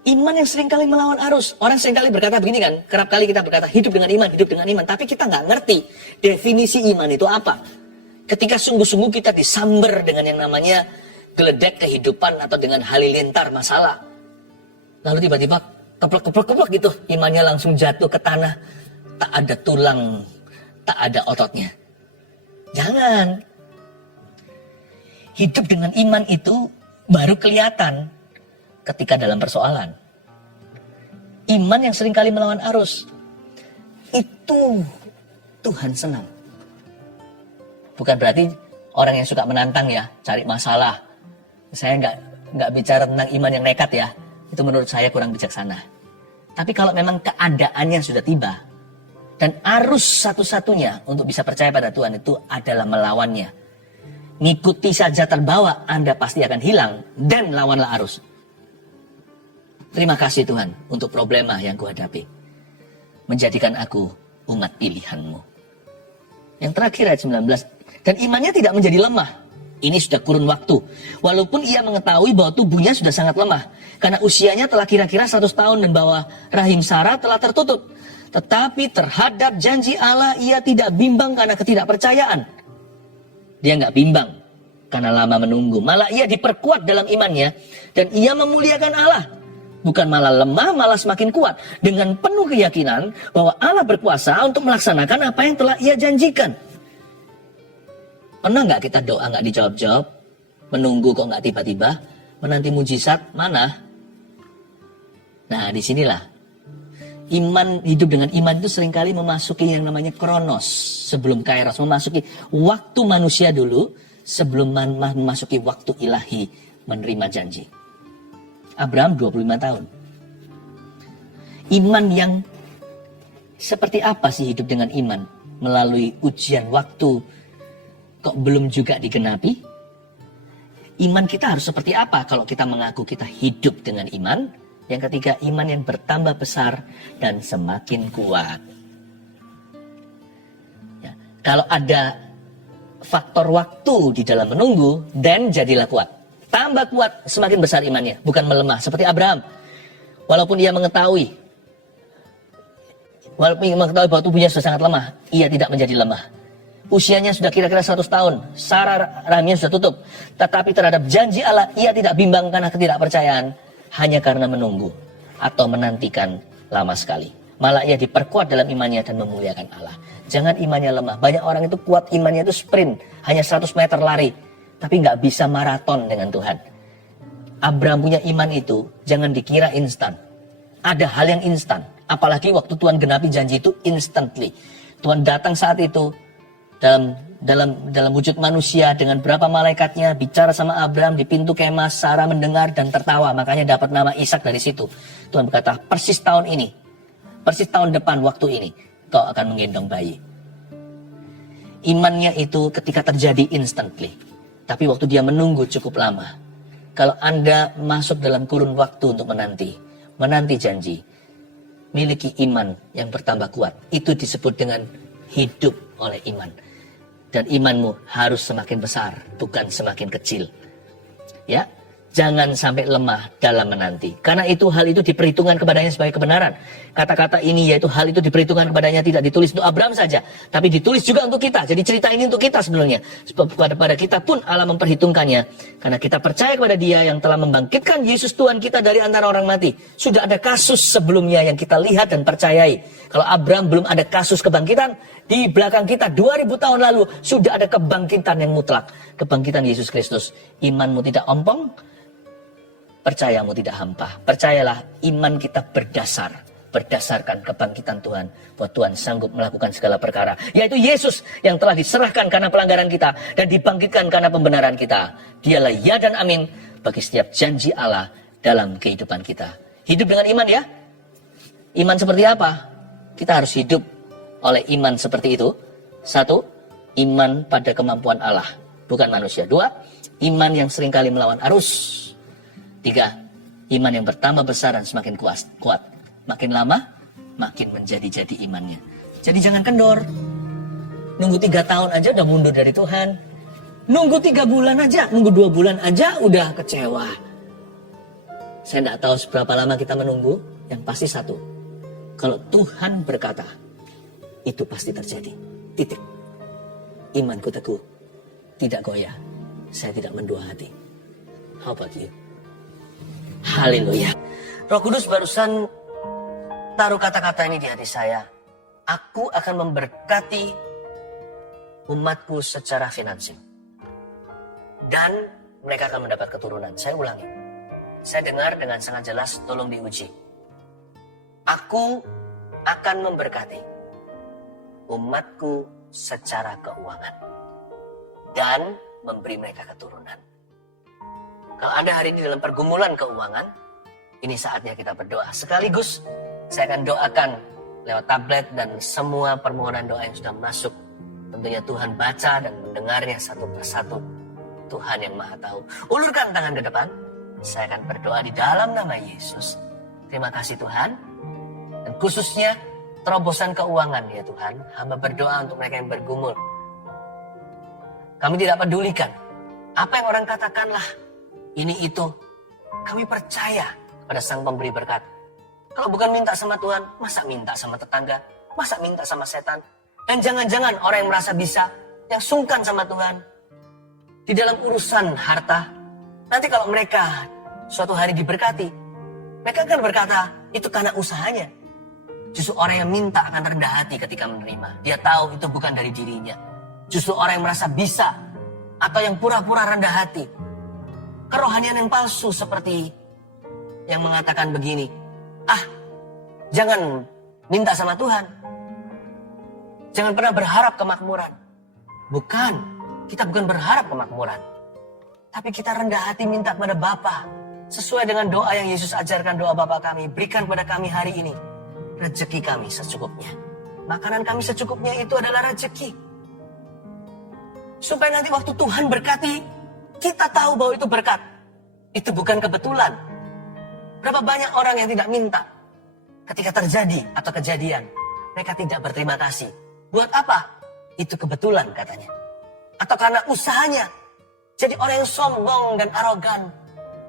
Iman yang seringkali melawan arus. Orang seringkali berkata begini kan, kerap kali kita berkata hidup dengan iman. Tapi kita nggak ngerti definisi iman itu apa. Ketika sungguh-sungguh kita disamber dengan yang namanya geledek kehidupan atau dengan halilintar masalah. Lalu tiba-tiba keplok gitu, imannya langsung jatuh ke tanah. Tak ada tulang, tak ada ototnya. Jangan. Hidup dengan iman itu baru kelihatan ketika dalam persoalan. Iman yang seringkali melawan arus. Itu Tuhan senang. Bukan berarti orang yang suka menantang ya, cari masalah. Saya nggak bicara tentang iman yang nekat ya. Itu menurut saya kurang bijaksana. Tapi kalau memang keadaannya sudah tiba, dan arus satu-satunya untuk bisa percaya pada Tuhan itu adalah melawannya. Ngikuti saja terbawa, Anda pasti akan hilang, dan lawanlah arus. Terima kasih Tuhan untuk problema yang kuhadapi. Menjadikan aku umat pilihan-Mu. Yang terakhir ayat 19. Dan imannya tidak menjadi lemah. Ini sudah kurun waktu. Walaupun ia mengetahui bahwa tubuhnya sudah sangat lemah. Karena usianya telah kira-kira 100 tahun dan bahwa rahim Sarah telah tertutup. Tetapi terhadap janji Allah ia tidak bimbang karena ketidakpercayaan. Dia nggak bimbang karena lama menunggu. Malah ia diperkuat dalam imannya. Dan ia memuliakan Allah. Bukan malah lemah, malah semakin kuat. Dengan penuh keyakinan bahwa Allah berkuasa untuk melaksanakan apa yang telah ia janjikan. Pernah nggak kita doa nggak dijawab-jawab? Menunggu kok nggak tiba-tiba? Menanti mujizat mana? Nah disinilah. Hidup dengan iman itu seringkali memasuki yang namanya kronos. Sebelum kairos, memasuki waktu manusia dulu. Sebelum memasuki waktu ilahi menerima janji. Abraham 25 tahun. Iman yang seperti apa sih hidup dengan iman? Melalui ujian waktu kok belum juga digenapi? Iman kita harus seperti apa kalau kita mengaku kita hidup dengan iman? Yang ketiga, iman yang bertambah besar dan semakin kuat. Ya, kalau ada faktor waktu di dalam menunggu, dan jadilah kuat. Tambah kuat, semakin besar imannya. Bukan melemah. Seperti Abraham. Walaupun ia mengetahui bahwa tubuhnya sudah sangat lemah, ia tidak menjadi lemah. Usianya sudah kira-kira 100 tahun. Sarah rahimnya sudah tutup. Tetapi terhadap janji Allah, ia tidak bimbang karena ketidakpercayaan. Hanya karena menunggu atau menantikan lama sekali. Malah ia diperkuat dalam imannya dan memuliakan Allah. Jangan imannya lemah. Banyak orang itu kuat imannya itu sprint. Hanya 100 meter lari. Tapi nggak bisa maraton dengan Tuhan. Abraham punya iman itu jangan dikira instan. Ada hal yang instan. Apalagi waktu Tuhan genapi janji itu instantly. Tuhan datang saat itu dalam wujud manusia dengan berapa malaikatnya bicara sama Abraham di pintu kemah. Sarah mendengar dan tertawa. Makanya dapat nama Ishak dari situ. Tuhan berkata, persis tahun ini, persis tahun depan waktu ini, kau akan menggendong bayi. Imannya itu ketika terjadi instantly. Tapi waktu dia menunggu cukup lama. Kalau Anda masuk dalam kurun waktu untuk menanti janji, miliki iman yang bertambah kuat. Itu disebut dengan hidup oleh iman. Dan imanmu harus semakin besar, bukan semakin kecil. Ya, jangan sampai lemah dalam menanti. Karena hal itu diperhitungkan kepadanya sebagai kebenaran. Kata-kata ini yaitu hal itu diperhitungkan kepadanya tidak ditulis untuk Abraham saja. Tapi ditulis juga untuk kita. Jadi cerita ini untuk kita sebenarnya. Sebab kepada kita pun Allah memperhitungkannya. Karena kita percaya kepada Dia yang telah membangkitkan Yesus Tuhan kita dari antara orang mati. Sudah ada kasus sebelumnya yang kita lihat dan percayai. Kalau Abraham belum ada kasus kebangkitan, di belakang kita 2000 tahun lalu sudah ada kebangkitan yang mutlak. Kebangkitan Yesus Kristus. Imanmu tidak ompong, percayamu tidak hampa. Percayalah, iman kita berdasarkan kebangkitan Tuhan. Bahwa Tuhan sanggup melakukan segala perkara. Yaitu Yesus yang telah diserahkan karena pelanggaran kita. Dan dibangkitkan karena pembenaran kita. Dialah ya dan amin bagi setiap janji Allah dalam kehidupan kita. Hidup dengan iman ya. Iman seperti apa? Kita harus hidup oleh iman seperti itu. 1, iman pada kemampuan Allah, bukan manusia. 2, iman yang seringkali melawan arus. 3, iman yang bertambah besar dan semakin kuat. Makin lama, makin menjadi-jadi imannya. Jadi jangan kendor. Nunggu 3 tahun aja udah mundur dari Tuhan. Nunggu 3 bulan aja, nunggu 2 bulan aja udah kecewa. Saya tidak tahu seberapa lama kita menunggu. Yang pasti satu, kalau Tuhan berkata, itu pasti terjadi. Titik. Imanku teguh, tidak goyah. Saya tidak mendua hati. How about you? Haleluya. Roh Kudus barusan taruh kata-kata ini di hati saya. Aku akan memberkati umatku secara finansial. Dan mereka akan mendapat keturunan. Saya ulangi. Saya dengar dengan sangat jelas, tolong diuji. Aku akan memberkati umatku secara keuangan. Dan memberi mereka keturunan. Kalau Anda hari ini dalam pergumulan keuangan, ini saatnya kita berdoa. Sekaligus saya akan doakan lewat tablet dan semua permohonan doa yang sudah masuk. Tentunya Tuhan baca dan mendengarnya satu persatu. Tuhan yang Maha Tahu. Ulurkan tangan ke depan. Saya akan berdoa di dalam nama Yesus. Terima kasih Tuhan. Dan khususnya terobosan keuangan ya Tuhan. Hamba berdoa untuk mereka yang bergumul. Kami tidak pedulikan apa yang orang katakanlah. Ini itu. Kami percaya pada Sang Pemberi berkat. Kalau bukan minta sama Tuhan, masa minta sama tetangga? Masa minta sama setan? Dan jangan-jangan orang yang merasa bisa, yang sungkan sama Tuhan. Di dalam urusan harta, nanti kalau mereka suatu hari diberkati, mereka akan berkata, itu karena usahanya. Justru orang yang minta akan rendah hati ketika menerima. Dia tahu itu bukan dari dirinya. Justru orang yang merasa bisa, atau yang pura-pura rendah hati. Kerohanian yang palsu seperti yang mengatakan begini, jangan minta sama Tuhan. Jangan pernah berharap kemakmuran. Bukan, kita bukan berharap kemakmuran. Tapi kita rendah hati minta kepada Bapa. Sesuai dengan doa yang Yesus ajarkan, doa Bapa kami. Berikan kepada kami hari ini rezeki kami secukupnya. Makanan kami secukupnya itu adalah rezeki. Supaya nanti waktu Tuhan berkati, kita tahu bahwa itu berkat. Itu bukan kebetulan. Berapa banyak orang yang tidak minta. Ketika terjadi atau kejadian, mereka tidak berterima kasih. Buat apa? Itu kebetulan katanya. Atau karena usahanya. Jadi orang yang sombong dan arogan.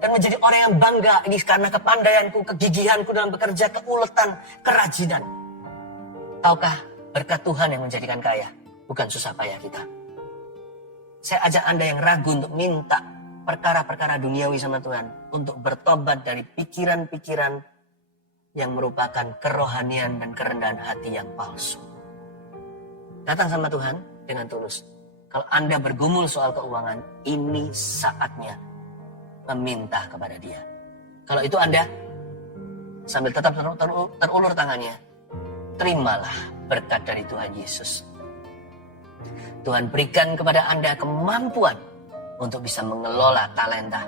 Dan menjadi orang yang bangga. Ini karena kepandaianku, kegigihanku dalam bekerja, keuletan, kerajinan. Tahukah berkat Tuhan yang menjadikan kaya? Bukan susah payah kita. Saya ajak Anda yang ragu untuk minta perkara-perkara duniawi sama Tuhan. Untuk bertobat dari pikiran-pikiran yang merupakan kerohanian dan kerendahan hati yang palsu. Datang sama Tuhan dengan tulus. Kalau Anda bergumul soal keuangan, ini saatnya meminta kepada Dia. Kalau itu Anda, sambil tetap terulur tangannya, terimalah berkat dari Tuhan Yesus. Tuhan berikan kepada Anda kemampuan untuk bisa mengelola talenta.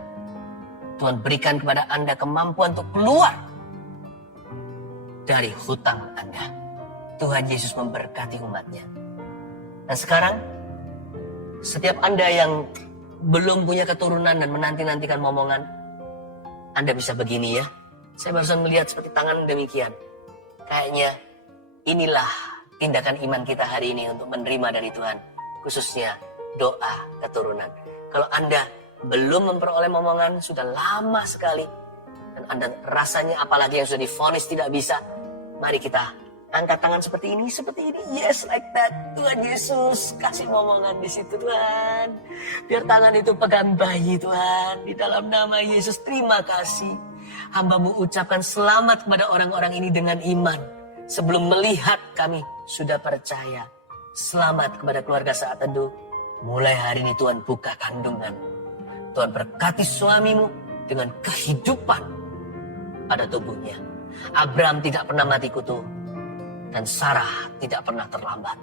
Tuhan berikan kepada Anda kemampuan untuk keluar dari hutang Anda. Tuhan Yesus memberkati umatnya. Dan sekarang, setiap Anda yang belum punya keturunan dan menanti-nantikan momongan, Anda bisa begini ya. Saya barusan melihat seperti tangan demikian. Kayaknya inilah tindakan iman kita hari ini untuk menerima dari Tuhan. Khususnya doa keturunan. Kalau Anda belum memperoleh momongan, sudah lama sekali. Dan Anda rasanya apalagi yang sudah divonis tidak bisa. Mari kita angkat tangan seperti ini. Yes, like that. Tuhan Yesus, kasih momongan di situ Tuhan. Biar tangan itu pegang bayi Tuhan. Di dalam nama Yesus, terima kasih. Hamba-Mu ucapkan selamat kepada orang-orang ini dengan iman. Sebelum melihat kami sudah percaya. Selamat kepada keluarga Saat Teduh. Mulai hari ini Tuhan buka kandungan. Tuhan berkati suamimu dengan kehidupan pada tubuhnya. Abraham tidak pernah mati kutu. Dan Sarah tidak pernah terlambat.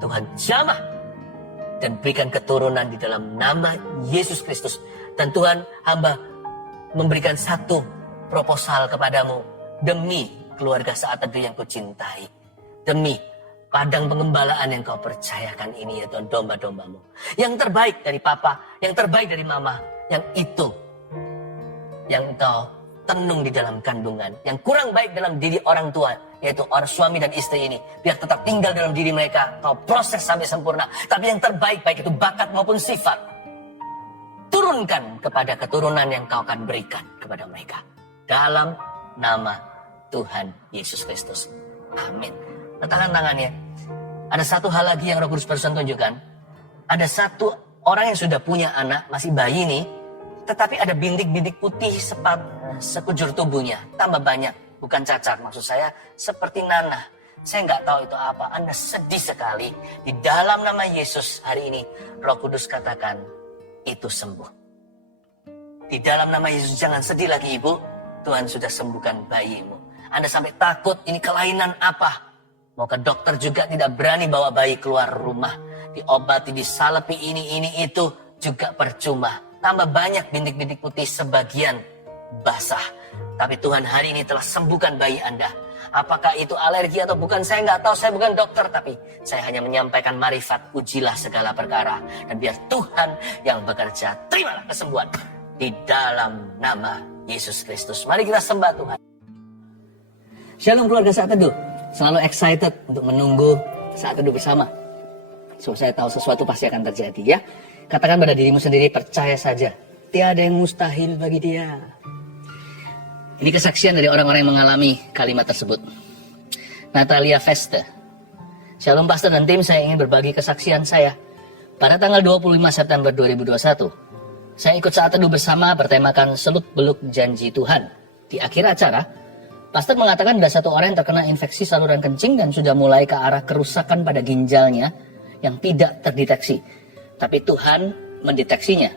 Tuhan jamah dan berikan keturunan di dalam nama Yesus Kristus. Dan Tuhan, hamba memberikan satu proposal kepadamu. Demi keluarga Saat Teduh yang kucintai. Demi padang pengembalaan yang kau percayakan ini ya Tuhan, domba-dombamu. Yang terbaik dari papa, yang terbaik dari mama. Yang itu yang kau tenung di dalam kandungan. Yang kurang baik dalam diri orang tua, yaitu orang suami dan istri ini, biar tetap tinggal dalam diri mereka. Kau proses sampai sempurna. Tapi yang terbaik, baik itu bakat maupun sifat, turunkan kepada keturunan yang kau akan berikan kepada mereka. Dalam nama Tuhan Yesus Kristus. Amin. Letakkan tangannya. Ada satu hal lagi yang Roh Kudus barusan tunjukkan. Ada satu orang yang sudah punya anak, masih bayi nih, tetapi ada bintik-bintik putih sekujur tubuhnya. Tambah banyak. Bukan cacat, maksud saya seperti nanah. Saya nggak tahu itu apa. Anda sedih sekali. Di dalam nama Yesus hari ini, Roh Kudus katakan, itu sembuh. Di dalam nama Yesus, jangan sedih lagi ibu. Tuhan sudah sembuhkan bayimu. Anda sampai takut, ini kelainan apa? Mau ke dokter juga tidak berani bawa bayi keluar rumah. Diobati, disalapi ini, itu. juga percuma. Tambah banyak bintik-bintik putih sebagian basah. Tapi Tuhan hari ini telah sembuhkan bayi Anda. Apakah itu alergi atau bukan, saya nggak tahu. Saya bukan dokter, tapi saya hanya menyampaikan marifat. Ujilah segala perkara. Dan biar Tuhan yang bekerja. Terimalah kesembuhan di dalam nama Yesus Kristus. Mari kita sembah Tuhan. Shalom keluarga Saat Teduh. Selalu excited untuk menunggu Saat Teduh bersama. So, saya tahu sesuatu pasti akan terjadi ya. Katakan pada dirimu sendiri, percaya saja. Tiada yang mustahil bagi dia. Ini kesaksian dari orang-orang yang mengalami kalimat tersebut. Natalia Veste. Shalom Pastor dan tim, saya ingin berbagi kesaksian saya. Pada tanggal 25 September 2021, saya ikut Saat Teduh bersama bertemakan seluk-beluk janji Tuhan. Di akhir acara, Pastor mengatakan ada satu orang yang terkena infeksi saluran kencing dan sudah mulai ke arah kerusakan pada ginjalnya yang tidak terdeteksi. Tapi Tuhan mendeteksinya.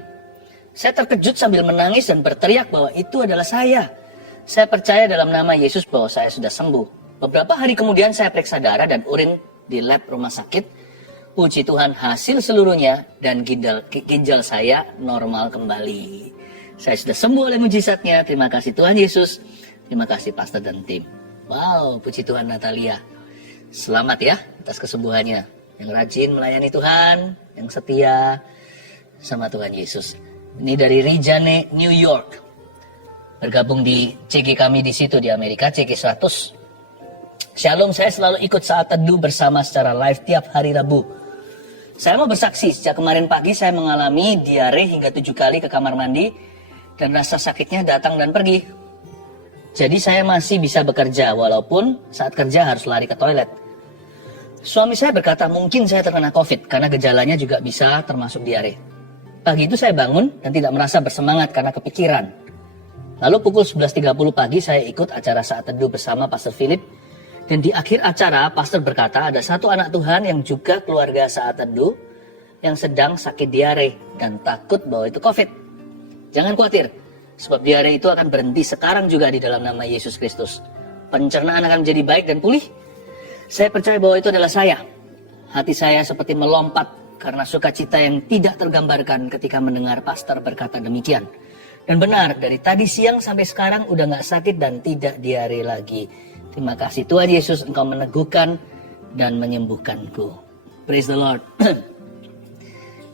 Saya terkejut sambil menangis dan berteriak bahwa itu adalah saya. Saya percaya dalam nama Yesus bahwa saya sudah sembuh. Beberapa hari kemudian saya periksa darah dan urin di lab rumah sakit. Puji Tuhan, hasil seluruhnya dan ginjal saya normal kembali. Saya sudah sembuh oleh mujizatnya. Terima kasih Tuhan Yesus. Terima kasih Pastor dan tim. Wow, puji Tuhan Natalia. Selamat ya atas kesembuhannya. Yang rajin melayani Tuhan, yang setia sama Tuhan Yesus. Ini dari Regina, New York. Bergabung di CG kami di situ di Amerika, CG 100. Shalom, saya selalu ikut Saat Teduh bersama secara live tiap hari Rabu. Saya mau bersaksi, sejak kemarin pagi saya mengalami diare hingga 7 kali ke kamar mandi dan rasa sakitnya datang dan pergi. Jadi saya masih bisa bekerja walaupun saat kerja harus lari ke toilet. Suami saya berkata mungkin saya terkena COVID karena gejalanya juga bisa termasuk diare. Pagi itu saya bangun dan tidak merasa bersemangat karena kepikiran. Lalu pukul 11.30 pagi saya ikut acara Saat Teduh bersama Pastor Philip. Dan di akhir acara Pastor berkata ada satu anak Tuhan yang juga keluarga Saat Teduh yang sedang sakit diare dan takut bahwa itu COVID. Jangan khawatir, sebab diare itu akan berhenti sekarang juga di dalam nama Yesus Kristus. Pencernaan akan menjadi baik dan pulih. Saya percaya bahwa itu adalah saya. Hati saya seperti melompat karena sukacita yang tidak tergambarkan ketika mendengar pastor berkata demikian. Dan benar, dari tadi siang sampai sekarang udah gak sakit dan tidak diare lagi. Terima kasih Tuhan Yesus, Engkau meneguhkan dan menyembuhkanku. Praise the Lord.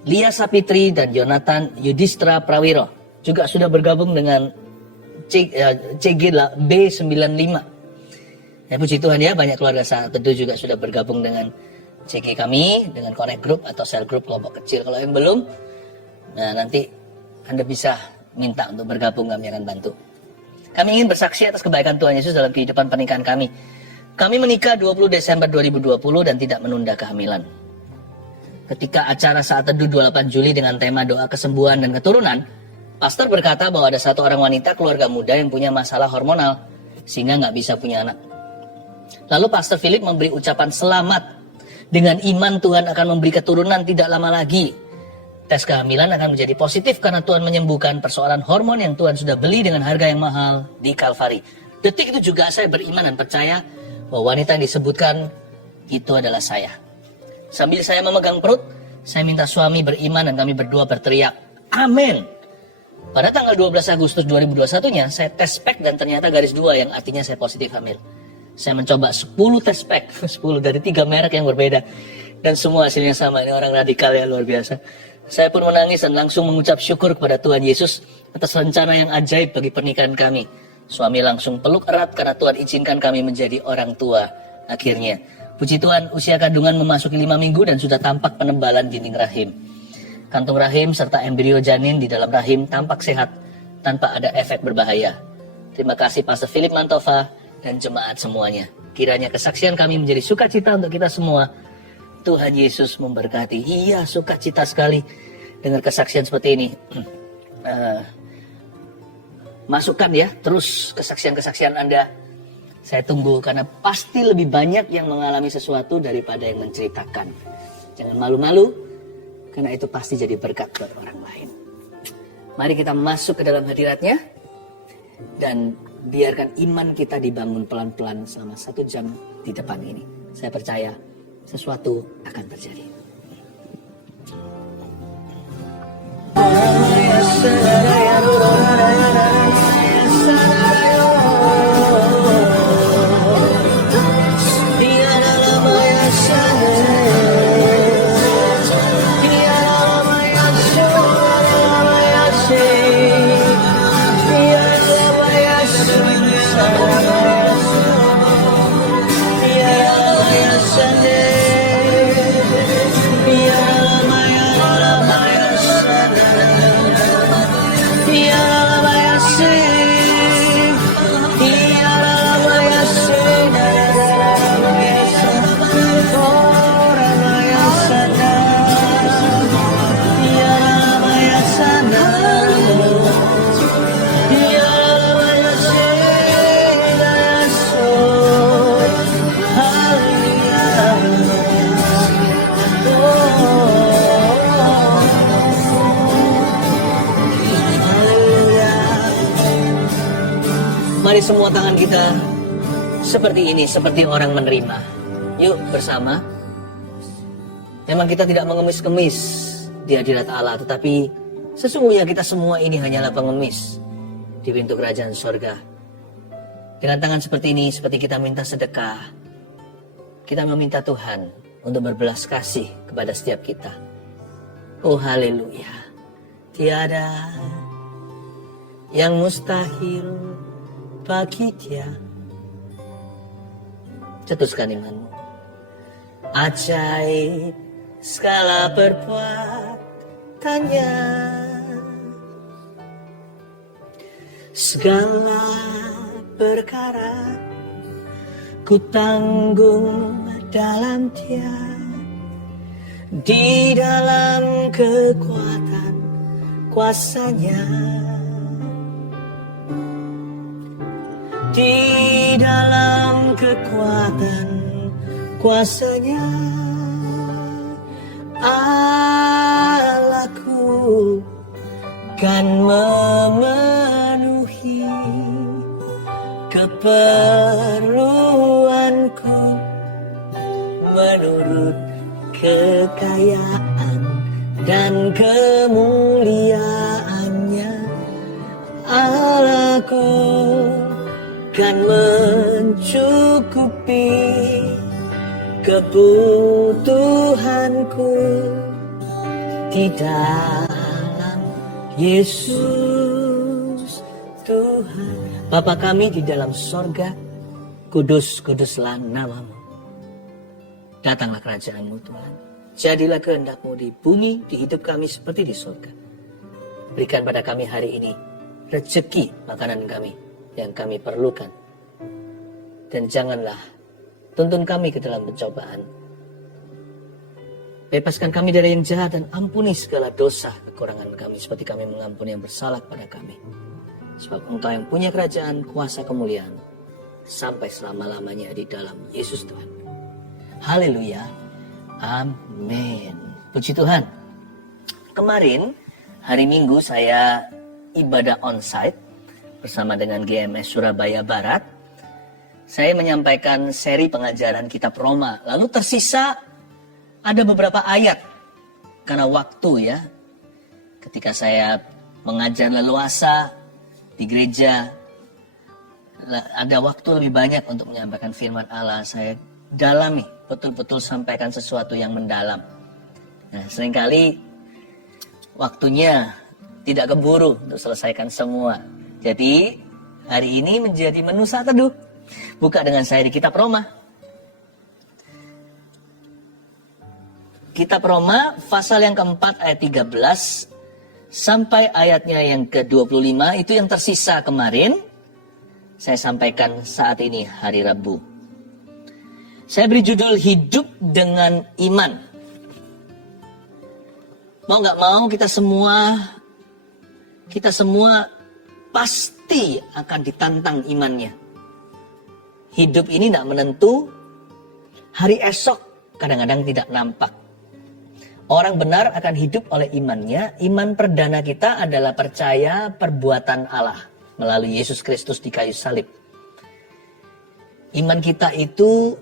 Lia Sapitri dan Jonathan Yudhistra Prawiro juga sudah bergabung dengan CG B95. Ya, puji Tuhan ya, banyak keluarga Saat Teduh juga sudah bergabung dengan CG kami, dengan Connect Group atau Cell Group kelompok kecil. Kalau yang belum, nah nanti Anda bisa minta untuk bergabung, kami akan bantu. Kami ingin bersaksi atas kebaikan Tuhan Yesus dalam kehidupan pernikahan kami. Kami menikah 20 Desember 2020 dan tidak menunda kehamilan. Ketika acara Saat Teduh 28 Juli dengan tema doa kesembuhan dan keturunan, Pastor berkata bahwa ada satu orang wanita keluarga muda yang punya masalah hormonal, sehingga nggak bisa punya anak. Lalu Pastor Philip memberi ucapan selamat. Dengan iman Tuhan akan memberi keturunan tidak lama lagi. Tes kehamilan akan menjadi positif karena Tuhan menyembuhkan persoalan hormon yang Tuhan sudah beli dengan harga yang mahal di Kalvari. Detik itu juga saya beriman dan percaya bahwa wanita yang disebutkan itu adalah saya. Sambil saya memegang perut, saya minta suami beriman dan kami berdua berteriak, Amin. Pada tanggal 12 Agustus 2021-nya, saya tes pack dan ternyata garis 2 yang artinya saya positif hamil. Saya mencoba 10 tes pack, 10 dari 3 merek yang berbeda. Dan semua hasilnya sama, ini orang radikal ya, luar biasa. Saya pun menangis dan langsung mengucap syukur kepada Tuhan Yesus atas rencana yang ajaib bagi pernikahan kami. Suami langsung peluk erat karena Tuhan izinkan kami menjadi orang tua akhirnya. Puji Tuhan, usia kandungan memasuki 5 minggu dan sudah tampak penebalan dinding rahim. Kantung rahim serta embrio janin di dalam rahim tampak sehat tanpa ada efek berbahaya. Terima kasih Pastor Philip Mantova dan jemaat semuanya. Kiranya kesaksian kami menjadi sukacita untuk kita semua. Tuhan Yesus memberkati. Iya, sukacita sekali dengar kesaksian seperti ini. Masukkan ya terus kesaksian-kesaksian Anda. Saya tunggu karena pasti lebih banyak yang mengalami sesuatu daripada yang menceritakan. Jangan malu-malu karena itu pasti jadi berkat buat orang lain. Mari kita masuk ke dalam hadiratnya dan biarkan iman kita dibangun pelan-pelan selama 1 jam di depan ini. Saya percaya sesuatu akan terjadi. Mari semua tangan kita seperti ini, seperti orang menerima. Yuk bersama. Memang kita tidak mengemis-kemis di hadirat Allah, tetapi sesungguhnya kita semua ini hanyalah pengemis di pintu kerajaan sorga. Dengan tangan seperti ini, seperti kita minta sedekah, kita meminta Tuhan untuk berbelas kasih kepada setiap kita. Oh haleluya. Tiada yang mustahil bagi Dia. Cetuskan imanmu. Ajaib segala perbuatannya, segala perkara ku tanggung dalam Dia, di dalam kekuatan kuasa-Nya, di dalam kekuatan kuasa-Nya, Allahku kan memenuhi keperluanku menurut kekayaan dan kemuliaannya. Allahku kan mencukupi kebutuhanku di dalam Yesus Tuhan. Bapa kami di dalam sorga, kudus, kuduslah namamu. Datanglah kerajaan-Mu Tuhan. Jadilah kehendak-Mu di bumi, di hidup kami seperti di sorga. Berikan pada kami hari ini rezeki makanan kami yang kami perlukan. Dan janganlah tuntun kami ke dalam pencobaan. Bebaskan kami dari yang jahat dan ampuni segala dosa kekurangan kami seperti kami mengampuni yang bersalah kepada kami. Sebab Engkau yang punya kerajaan, kuasa, kemuliaan sampai selama-lamanya di dalam Yesus Tuhan. Haleluya. Amin. Puji Tuhan. Kemarin hari Minggu saya ibadah onsite bersama dengan GMS Surabaya Barat. Saya menyampaikan seri pengajaran kitab Roma. Lalu tersisa ada beberapa ayat. Karena waktu ya. Ketika saya mengajar leluasa di gereja, ada waktu lebih banyak untuk menyampaikan firman Allah. Saya dalami, betul-betul sampaikan sesuatu yang mendalam. Nah, seringkali waktunya tidak keburu untuk selesaikan semua. Jadi hari ini menjadi menu saat teduh. Buka dengan saya di kitab Roma. Kitab Roma pasal yang keempat ayat 13 sampai ayatnya yang ke-25 itu yang tersisa kemarin. Saya sampaikan saat ini hari Rabu. Saya beri judul hidup dengan iman. Mau gak mau kita semua pasti akan ditantang imannya. Hidup ini tidak menentu, hari esok kadang-kadang tidak nampak. Orang benar akan hidup oleh imannya. Iman perdana kita adalah percaya perbuatan Allah melalui Yesus Kristus di kayu salib. Iman kita itu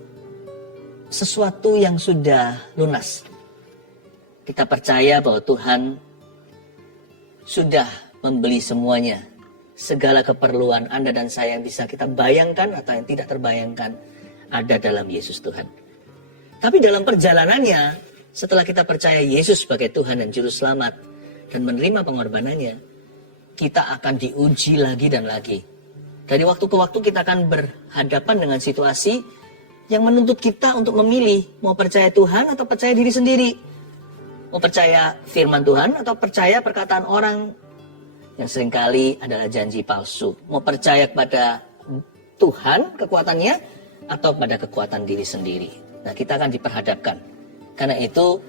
sesuatu yang sudah lunas. Kita percaya bahwa Tuhan sudah membeli semuanya. Segala keperluan Anda dan saya yang bisa kita bayangkan atau yang tidak terbayangkan ada dalam Yesus Tuhan. Tapi dalam perjalanannya, setelah kita percaya Yesus sebagai Tuhan dan Juru Selamat dan menerima pengorbanannya, kita akan diuji lagi dan lagi. Dari waktu ke waktu kita akan berhadapan dengan situasi yang menuntut kita untuk memilih mau percaya Tuhan atau percaya diri sendiri. Mau percaya firman Tuhan atau percaya perkataan orang yang seringkali adalah janji palsu. Mau percaya kepada Tuhan, kekuatannya, atau pada kekuatan diri sendiri. Nah, kita akan diperhadapkan. Karena itu,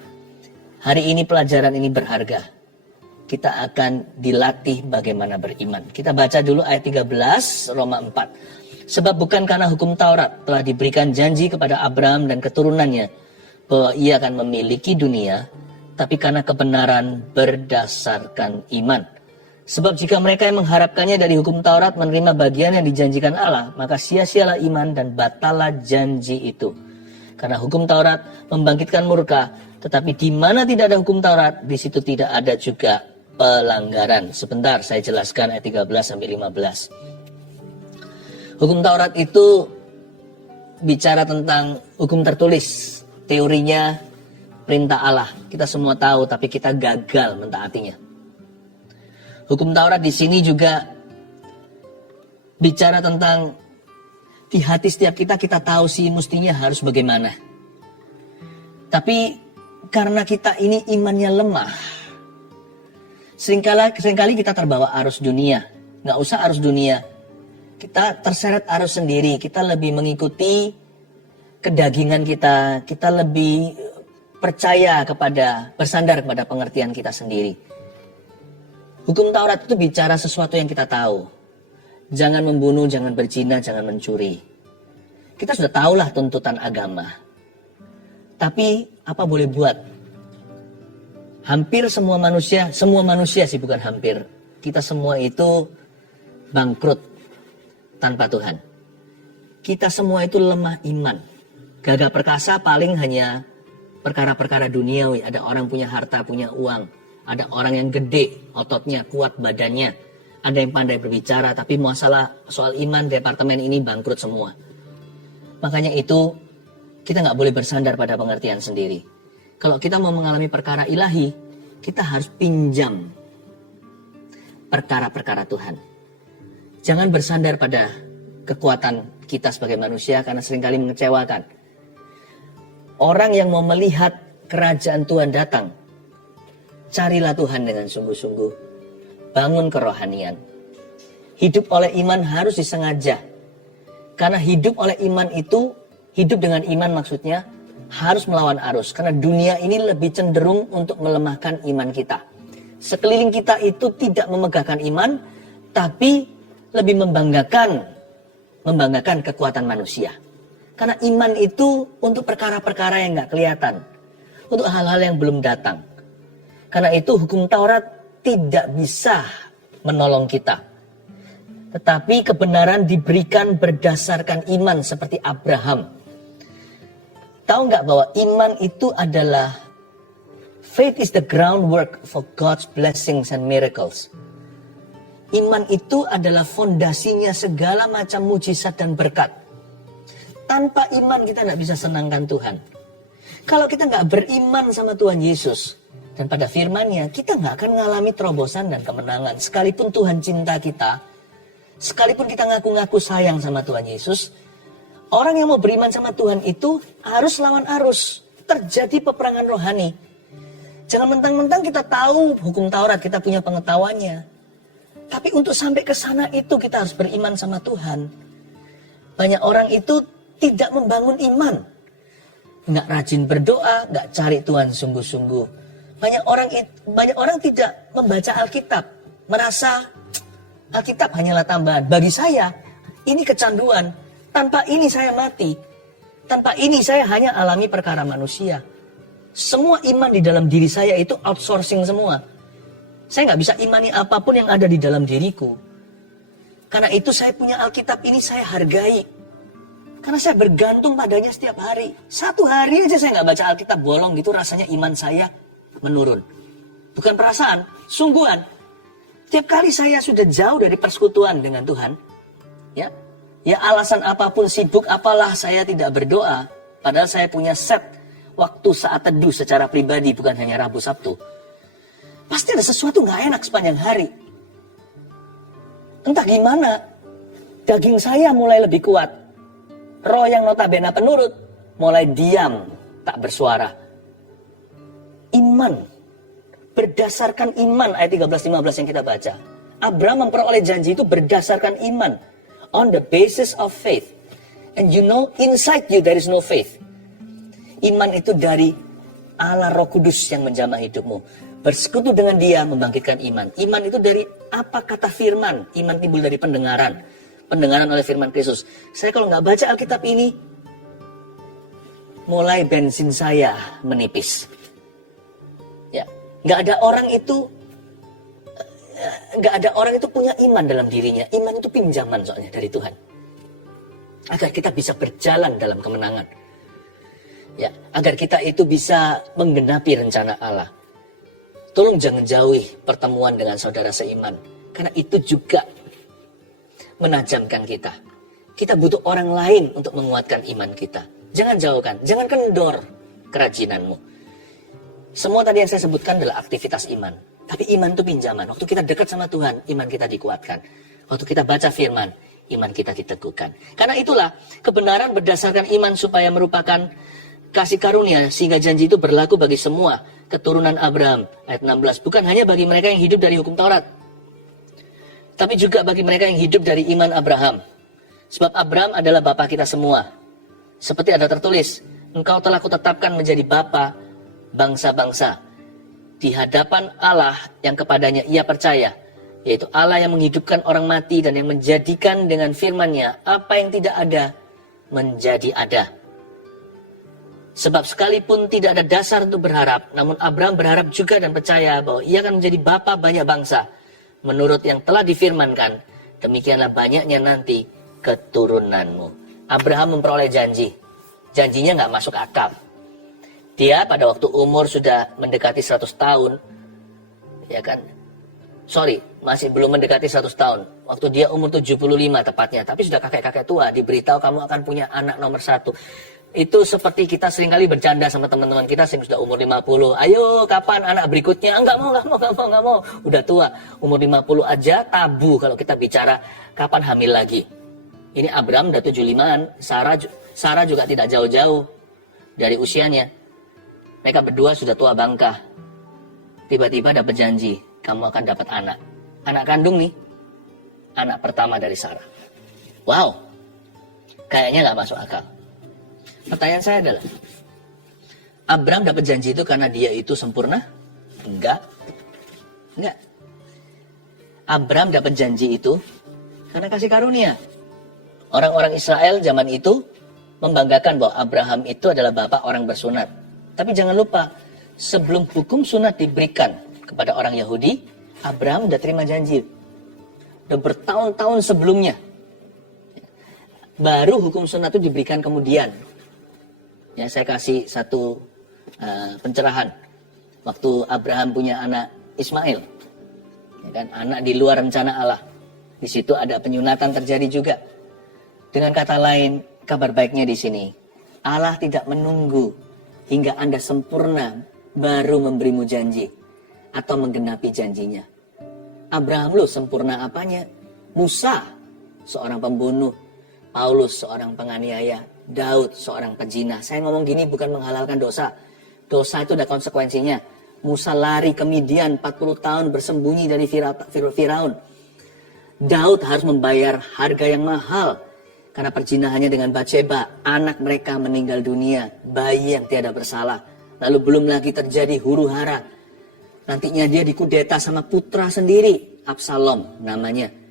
hari ini pelajaran ini berharga. Kita akan dilatih bagaimana beriman. Kita baca dulu ayat 13, Roma 4. Sebab bukan karena hukum Taurat telah diberikan janji kepada Abraham dan keturunannya bahwa ia akan memiliki dunia, tapi karena kebenaran berdasarkan iman. Sebab jika mereka yang mengharapkannya dari hukum Taurat menerima bagian yang dijanjikan Allah, maka sia-sialah iman dan batalah janji itu. Karena hukum Taurat membangkitkan murka, tetapi di mana tidak ada hukum Taurat, di situ tidak ada juga pelanggaran. Sebentar, saya jelaskan ayat 13-15. Hukum Taurat itu bicara tentang hukum tertulis, teorinya perintah Allah. Kita semua tahu, tapi kita gagal mentaatinya. Hukum Taurat di sini juga bicara tentang di hati setiap kita tahu sih mestinya harus bagaimana. Tapi karena kita ini imannya lemah, seringkali kita terbawa arus dunia. Nggak usah arus dunia, kita terseret arus sendiri. Kita lebih mengikuti kedagingan kita lebih percaya bersandar kepada pengertian kita sendiri. Hukum Taurat itu bicara sesuatu yang kita tahu. Jangan membunuh, jangan berzina, jangan mencuri. Kita sudah tahulah tuntutan agama. Tapi apa boleh buat? Hampir semua manusia sih bukan hampir. Kita semua itu bangkrut tanpa Tuhan. Kita semua itu lemah iman. Gagah perkasa paling hanya perkara-perkara duniawi. Ada orang punya harta, punya uang. Ada orang yang gede, ototnya, kuat badannya. Ada yang pandai berbicara, tapi masalah soal iman, departemen ini bangkrut semua. Makanya itu, kita nggak boleh bersandar pada pengertian sendiri. Kalau kita mau mengalami perkara ilahi, kita harus pinjam perkara-perkara Tuhan. Jangan bersandar pada kekuatan kita sebagai manusia, karena seringkali mengecewakan. Orang yang mau melihat kerajaan Tuhan datang, carilah Tuhan dengan sungguh-sungguh. Bangun kerohanian. Hidup oleh iman harus disengaja. Karena hidup oleh iman itu, hidup dengan iman maksudnya, harus melawan arus. Karena dunia ini lebih cenderung untuk melemahkan iman kita. Sekeliling kita itu tidak memegahkan iman, tapi lebih membanggakan kekuatan manusia. Karena iman itu untuk perkara-perkara yang gak kelihatan. Untuk hal-hal yang belum datang. Karena itu hukum Taurat tidak bisa menolong kita. Tetapi kebenaran diberikan berdasarkan iman seperti Abraham. Tahu nggak bahwa iman itu adalah faith is the groundwork for God's blessings and miracles. Iman itu adalah fondasinya segala macam mujizat dan berkat. Tanpa iman kita nggak bisa senangkan Tuhan. Kalau kita nggak beriman sama Tuhan Yesus, dan pada firman-Nya, kita nggak akan mengalami terobosan dan kemenangan. Sekalipun Tuhan cinta kita, sekalipun kita ngaku-ngaku sayang sama Tuhan Yesus, orang yang mau beriman sama Tuhan itu harus lawan arus. Terjadi peperangan rohani. Jangan mentang-mentang kita tahu hukum Taurat, kita punya pengetahuannya. Tapi untuk sampai ke sana itu kita harus beriman sama Tuhan. Banyak orang itu tidak membangun iman. Nggak rajin berdoa, nggak cari Tuhan sungguh-sungguh. Banyak orang tidak membaca Alkitab, merasa Alkitab hanyalah tambahan. Bagi saya, ini kecanduan. Tanpa ini saya mati. Tanpa ini saya hanya alami perkara manusia. Semua iman di dalam diri saya itu outsourcing semua. Saya nggak bisa imani apapun yang ada di dalam diriku. Karena itu saya punya Alkitab ini saya hargai. Karena saya bergantung padanya setiap hari. Satu hari aja saya nggak baca Alkitab bolong gitu, rasanya iman saya menurun. Bukan perasaan, sungguhan. Tiap kali saya sudah jauh dari persekutuan dengan Tuhan, ya alasan apapun, sibuk apalah, saya tidak berdoa, padahal saya punya set waktu saat teduh secara pribadi, bukan hanya Rabu Sabtu. Pasti ada sesuatu nggak enak sepanjang hari. Entah gimana, daging saya mulai lebih kuat. Roh yang notabene penurut mulai diam, tak bersuara. Iman, berdasarkan iman, ayat 13-15 yang kita baca. Abraham memperoleh janji itu berdasarkan iman. On the basis of faith. And you know, inside you there is no faith. Iman itu dari Allah Roh Kudus yang menjamah hidupmu. Bersekutu dengan Dia membangkitkan iman. Iman itu dari apa kata firman. Iman timbul dari pendengaran. Pendengaran oleh firman Kristus. Saya kalau nggak baca Alkitab ini, mulai bensin saya menipis. Ya, nggak ada orang itu punya iman dalam dirinya. Iman itu pinjaman soalnya dari Tuhan. Agar kita bisa berjalan dalam kemenangan. Ya, agar kita itu bisa menggenapi rencana Allah. Tolong jangan jauhi pertemuan dengan saudara seiman. Karena itu juga menajamkan kita. Kita butuh orang lain untuk menguatkan iman kita. Jangan jauhkan, jangan kendor kerajinanmu. Semua tadi yang saya sebutkan adalah aktivitas iman. Tapi iman itu pinjaman. Waktu kita dekat sama Tuhan, iman kita dikuatkan. Waktu kita baca firman, iman kita diteguhkan. Karena itulah kebenaran berdasarkan iman supaya merupakan kasih karunia, sehingga janji itu berlaku bagi semua keturunan Abraham. Ayat 16, bukan hanya bagi mereka yang hidup dari hukum Taurat, tapi juga bagi mereka yang hidup dari iman Abraham. Sebab Abraham adalah bapa kita semua. Seperti ada tertulis, engkau telah kutetapkan menjadi bapa bangsa-bangsa di hadapan Allah yang kepadanya ia percaya, yaitu Allah yang menghidupkan orang mati dan yang menjadikan dengan firman-Nya apa yang tidak ada menjadi ada. Sebab sekalipun tidak ada dasar untuk berharap, namun Abraham berharap juga dan percaya bahwa ia akan menjadi bapa banyak bangsa. Menurut yang telah difirmankan, demikianlah banyaknya nanti keturunanmu. Abraham memperoleh janji. Janjinya nggak masuk akal. Dia pada waktu umur sudah mendekati 100 tahun, ya kan? Masih belum mendekati 100 tahun. Waktu dia umur 75 tepatnya, tapi sudah kakek-kakek tua, diberitahu kamu akan punya anak nomor 1. Itu seperti kita seringkali bercanda sama teman-teman kita yang sudah umur 50. Ayo, kapan anak berikutnya? Enggak mau. Udah tua. Umur 50 aja tabu kalau kita bicara kapan hamil lagi. Ini Abraham udah 75-an. Sarah juga tidak jauh-jauh dari usianya. Mereka berdua sudah tua bangka. Tiba-tiba dapat janji, kamu akan dapat anak. Anak kandung nih. Anak pertama dari Sarah. Wow. Kayaknya gak masuk akal. Pertanyaan saya adalah, Abraham dapat janji itu karena dia itu sempurna? Enggak. Abraham dapat janji itu karena kasih karunia. Orang-orang Israel zaman itu membanggakan bahwa Abraham itu adalah bapak orang bersunat. Tapi jangan lupa, sebelum hukum sunat diberikan kepada orang Yahudi, Abraham udah terima janji. Udah bertahun-tahun sebelumnya. Baru hukum sunat itu diberikan kemudian. Ya, saya kasih satu pencerahan. Waktu Abraham punya anak Ismail, ya kan, anak di luar rencana Allah. Di situ ada penyunatan terjadi juga. Dengan kata lain, kabar baiknya di sini, Allah tidak menunggu hingga Anda sempurna baru memberimu janji atau menggenapi janjinya. Abraham loh sempurna apanya? Musa, seorang pembunuh. Paulus, seorang penganiaya. Daud, seorang pezina. Saya ngomong gini bukan menghalalkan dosa. Dosa itu ada konsekuensinya. Musa lari ke Midian 40 tahun bersembunyi dari Firaun. Daud harus membayar harga yang mahal karena perzinahannya dengan Batseba. Anak mereka meninggal dunia, bayi yang tiada bersalah. Lalu belum lagi terjadi huru-hara. Nantinya dia dikudeta sama putra sendiri, Absalom namanya.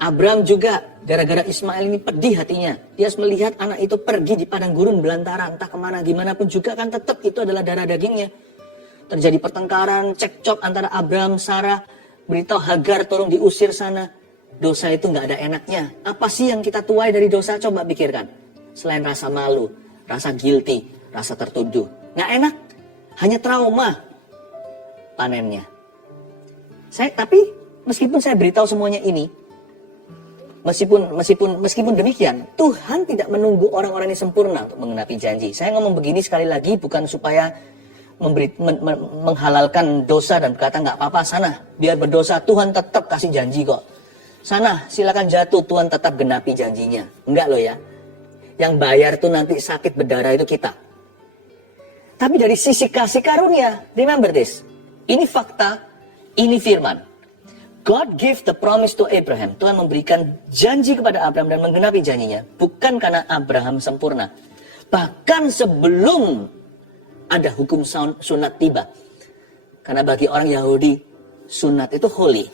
Abraham juga gara-gara Ismail ini pedih hatinya. Dia harus melihat anak itu pergi di padang gurun belantara, entah kemana, gimana pun juga kan tetap itu adalah darah dagingnya. Terjadi pertengkaran, cekcok antara Abraham, Sarah, beritahu Hagar tolong diusir sana. Dosa itu nggak ada enaknya. Apa sih yang kita tuai dari dosa? Coba pikirkan. Selain rasa malu, rasa guilty, rasa tertuduh. Nggak enak, hanya trauma panennya. Tapi Meskipun saya beritahu semuanya ini, meskipun demikian, Tuhan tidak menunggu orang-orang yang sempurna untuk menggenapi janji. Saya ngomong begini sekali lagi bukan supaya menghalalkan dosa dan berkata nggak apa-apa, sana biar berdosa, Tuhan tetap kasih janji kok. Sana silakan jatuh, Tuhan tetap genapi janjinya. Enggak loh ya. Yang bayar tuh nanti sakit berdarah itu kita. Tapi dari sisi kasih karunia, remember this. Ini fakta, ini firman. God gave the promise to Abraham. Tuhan memberikan janji kepada Abraham dan menggenapi janjinya. Bukan karena Abraham sempurna. Bahkan sebelum ada hukum sunat tiba. Karena bagi orang Yahudi, sunat itu holy.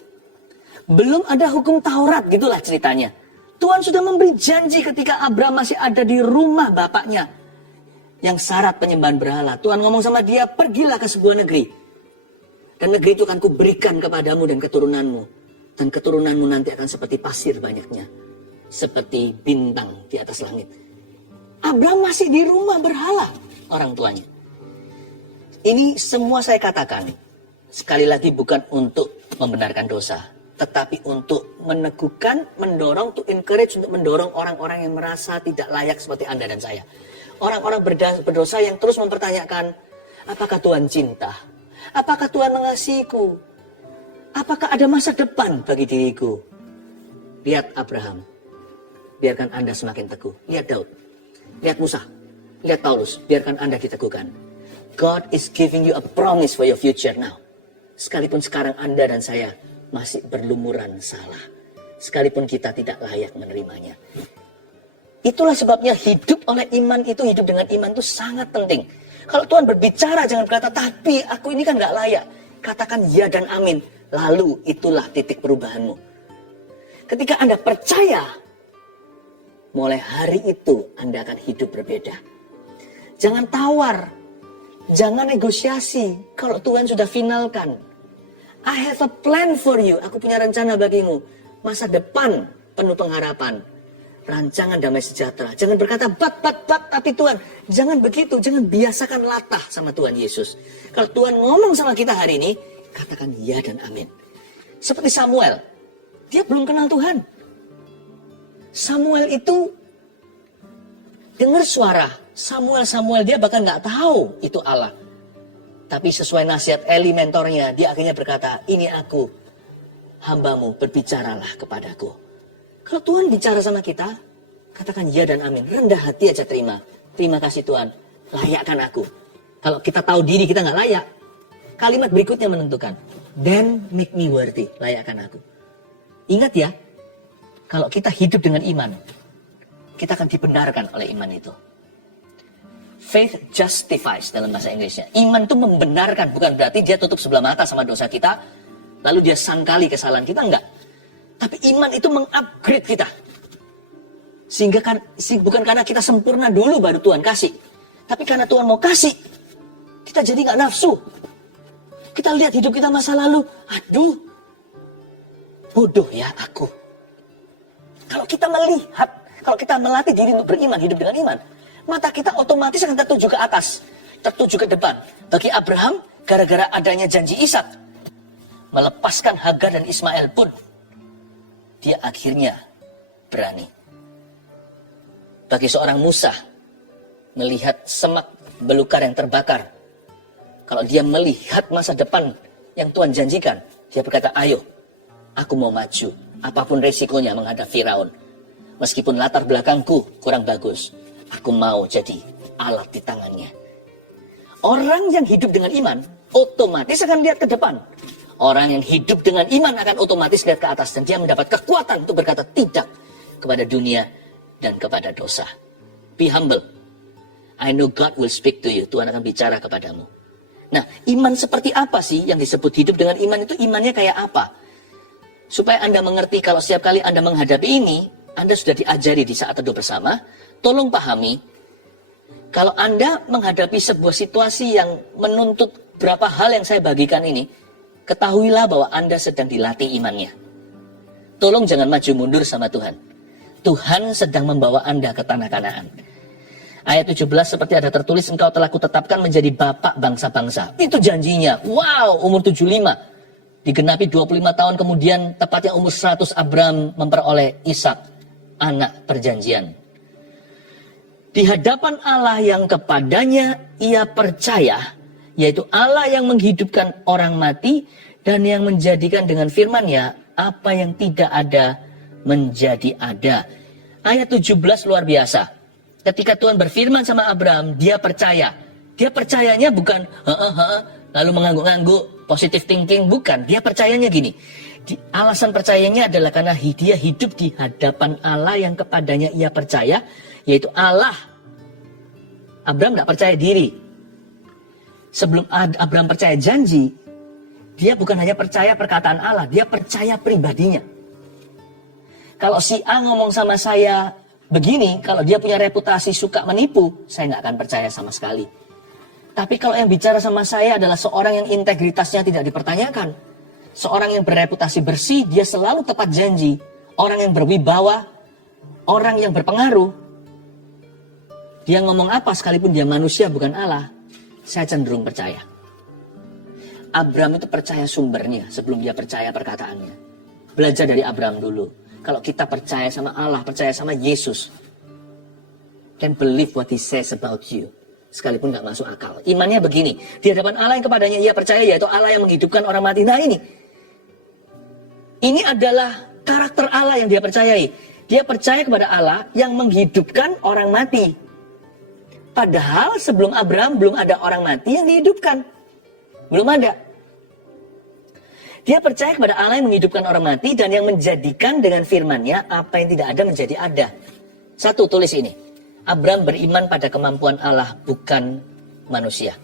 Belum ada hukum Taurat, gitulah ceritanya. Tuhan sudah memberi janji ketika Abraham masih ada di rumah bapaknya. Yang syarat penyembahan berhala. Tuhan ngomong sama dia, pergilah ke sebuah negeri. Dan negeri itu akan kuberikan kepadamu dan keturunanmu. Dan keturunanmu nanti akan seperti pasir banyaknya. Seperti bintang di atas langit. Abraham masih di rumah berhala orang tuanya. Ini semua saya katakan. Sekali lagi bukan untuk membenarkan dosa. Tetapi untuk meneguhkan, mendorong, to encourage, untuk mendorong orang-orang yang merasa tidak layak seperti Anda dan saya. Orang-orang berdosa yang terus mempertanyakan, apakah Tuhan cinta? Apakah Tuhan mengasihiku? Apakah ada masa depan bagi diriku? Lihat Abraham. Biarkan Anda semakin teguh. Lihat Daud. Lihat Musa. Lihat Paulus. Biarkan Anda diteguhkan. God is giving you a promise for your future now. Sekalipun sekarang Anda dan saya masih berlumuran salah. Sekalipun kita tidak layak menerimanya. Itulah sebabnya hidup oleh iman itu, hidup dengan iman itu sangat penting. Kalau Tuhan berbicara jangan berkata, tapi aku ini kan gak layak. Katakan ya dan amin. Lalu itulah titik perubahanmu. Ketika Anda percaya, mulai hari itu Anda akan hidup berbeda. Jangan tawar. Jangan negosiasi. Kalau Tuhan sudah finalkan. I have a plan for you. Aku punya rencana bagimu. Masa depan penuh pengharapan. Rancangan damai sejahtera. Jangan berkata, but, tapi Tuhan. Jangan begitu. Jangan biasakan latah sama Tuhan Yesus. Kalau Tuhan ngomong sama kita hari ini, katakan ya dan amin. Seperti Samuel. Dia belum kenal Tuhan. Samuel itu dengar suara. Samuel, dia bahkan gak tahu itu Allah. Tapi sesuai nasihat Eli mentornya, dia akhirnya berkata, ini aku, hambamu, berbicaralah kepadaku. Kalau Tuhan bicara sama kita, katakan ya dan amin. Rendah hati aja terima. Terima kasih Tuhan, layakkan aku. Kalau kita tahu diri kita gak layak, kalimat berikutnya menentukan. Then make me worthy, layakkan aku. Ingat ya, kalau kita hidup dengan iman, kita akan dibenarkan oleh iman itu. Faith justifies dalam bahasa Inggrisnya. Iman itu membenarkan, bukan berarti dia tutup sebelah mata sama dosa kita, lalu dia sangkali kesalahan kita, enggak. Tapi iman itu mengupgrade kita. Sehingga bukan karena kita sempurna dulu baru Tuhan kasih. Tapi karena Tuhan mau kasih, kita jadi nggak nafsu. Kita lihat hidup kita masa lalu, aduh, bodoh ya aku. Kalau kita melihat, kalau kita melatih diri untuk beriman, hidup dengan iman, mata kita otomatis akan tertuju ke atas, tertuju ke depan. Bagi Abraham, gara-gara adanya janji Ishak, melepaskan Hagar dan Ismail pun, dia akhirnya berani. Bagi seorang Musa, melihat semak belukar yang terbakar, kalau dia melihat masa depan yang Tuhan janjikan, dia berkata, ayo, aku mau maju, apapun resikonya menghadap Firaun. Meskipun latar belakangku kurang bagus, aku mau jadi alat di tangannya. Orang yang hidup dengan iman, otomatis akan lihat ke depan. Orang yang hidup dengan iman akan otomatis lihat ke atas. Dan dia mendapat kekuatan untuk berkata tidak kepada dunia dan kepada dosa. Be humble. I know God will speak to you. Tuhan akan bicara kepadamu. Nah, iman seperti apa sih yang disebut hidup dengan iman itu? Imannya kayak apa? Supaya Anda mengerti kalau setiap kali Anda menghadapi ini, Anda sudah diajari di saat teduh bersama. Tolong pahami, kalau Anda menghadapi sebuah situasi yang menuntut berapa hal yang saya bagikan ini, ketahuilah bahwa Anda sedang dilatih imannya. Tolong jangan maju mundur sama Tuhan. Tuhan sedang membawa Anda ke tanah Kanaan. Ayat 17 seperti ada tertulis, engkau telah kutetapkan menjadi bapak bangsa-bangsa. Itu janjinya. Wow, umur 75. Digenapi 25 tahun kemudian, tepatnya umur 100, Abraham memperoleh Ishak, anak perjanjian. Di hadapan Allah yang kepadanya ia percaya, yaitu Allah yang menghidupkan orang mati dan yang menjadikan dengan firman-Nya apa yang tidak ada menjadi ada. Ayat 17 luar biasa. Ketika Tuhan berfirman sama Abraham, dia percaya. Dia percayanya bukan lalu mengangguk-angguk, positive thinking, bukan. Dia percayanya gini. Alasan percayanya adalah karena dia hidup di hadapan Allah yang kepadanya ia percaya, yaitu Allah. Abraham tidak percaya diri. Sebelum Abraham percaya janji, dia bukan hanya percaya perkataan Allah, dia percaya pribadinya. Kalau si A ngomong sama saya begini, kalau dia punya reputasi suka menipu, saya nggak akan percaya sama sekali. Tapi kalau yang bicara sama saya adalah seorang yang integritasnya tidak dipertanyakan, seorang yang bereputasi bersih, dia selalu tepat janji, orang yang berwibawa, orang yang berpengaruh, dia ngomong apa sekalipun dia manusia bukan Allah, saya cenderung percaya. Abraham itu percaya sumbernya sebelum dia percaya perkataannya. Belajar dari Abraham dulu. Kalau kita percaya sama Allah, percaya sama Yesus, can believe what he says about you. Sekalipun gak masuk akal. Imannya begini, di hadapan Allah yang kepadanya ia percaya, yaitu Allah yang menghidupkan orang mati. Nah ini adalah karakter Allah yang dia percayai. Dia percaya kepada Allah yang menghidupkan orang mati. Padahal sebelum Abraham belum ada orang mati yang dihidupkan. Belum ada. Dia percaya kepada Allah yang menghidupkan orang mati dan yang menjadikan dengan firman-Nya apa yang tidak ada menjadi ada. Satu, tulis ini. Abraham beriman pada kemampuan Allah, bukan manusia.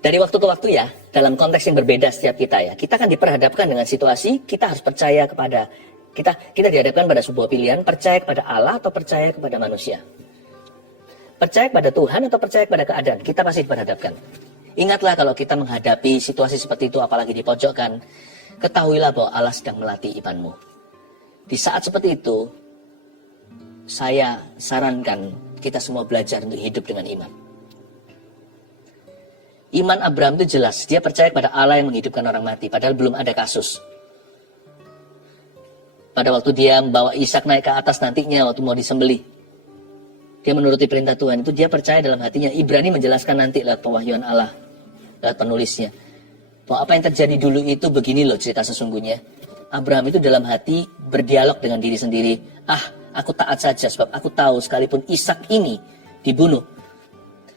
Dari waktu ke waktu ya, dalam konteks yang berbeda setiap kita ya, kita akan diperhadapkan dengan situasi, kita harus percaya kepada, kita dihadapkan pada sebuah pilihan, percaya kepada Allah atau percaya kepada manusia. Percaya kepada Tuhan atau percaya kepada keadaan, kita pasti diperhadapkan. Ingatlah kalau kita menghadapi situasi seperti itu, apalagi dipojokkan, ketahuilah bahwa Allah sedang melatih imanmu. Di saat seperti itu, saya sarankan kita semua belajar untuk hidup dengan iman. Iman Abraham itu jelas, dia percaya kepada Allah yang menghidupkan orang mati, padahal belum ada kasus. Pada waktu dia membawa Ishak naik ke atas nantinya, waktu mau disembelih, dia menuruti perintah Tuhan, itu dia percaya dalam hatinya. Ibrani menjelaskan nanti lewat pewahyuan Allah, lewat penulisnya, bahwa apa yang terjadi dulu itu begini loh cerita sesungguhnya. Abraham itu dalam hati berdialog dengan diri sendiri. Aku taat saja sebab aku tahu sekalipun Ishak ini dibunuh.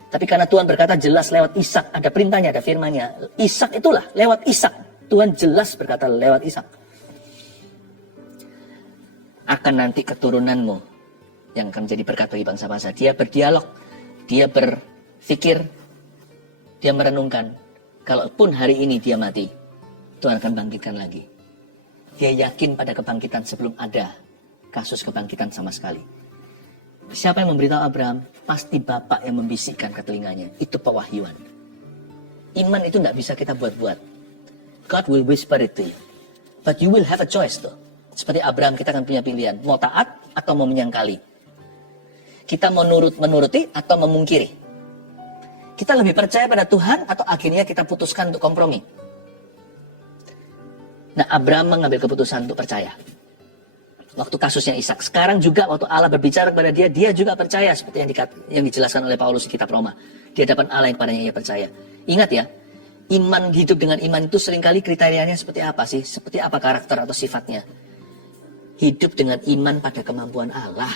Tapi karena Tuhan berkata jelas lewat Ishak, ada perintahnya, ada firman-Nya. Ishak itulah, lewat Ishak. Tuhan jelas berkata lewat Ishak. Akan nanti keturunanmu yang akan menjadi berkat bagi bangsa-bangsa. Dia berdialog, dia berpikir, dia merenungkan. Kalaupun hari ini dia mati, Tuhan akan bangkitkan lagi. Dia yakin pada kebangkitan sebelum ada kasus kebangkitan sama sekali. Siapa yang memberitahu Abraham? Pasti Bapak yang membisikkan ke telinganya. Itu pewahyuan. Iman itu tidak bisa kita buat-buat. God will whisper it to you. But you will have a choice tuh. Seperti Abraham, kita akan punya pilihan. Mau taat atau mau menyangkali. Kita mau menuruti atau memungkiri. Kita lebih percaya pada Tuhan atau akhirnya kita putuskan untuk kompromi. Nah, Abraham mengambil keputusan untuk percaya. Waktu kasusnya Ishak. Sekarang juga waktu Allah berbicara kepada dia, dia juga percaya seperti yang dijelaskan oleh Paulus di kitab Roma. Di hadapan Allah yang kepadanya ia percaya. Ingat ya, iman, hidup dengan iman itu seringkali kriterianya seperti apa sih? Seperti apa karakter atau sifatnya? Hidup dengan iman pada kemampuan Allah,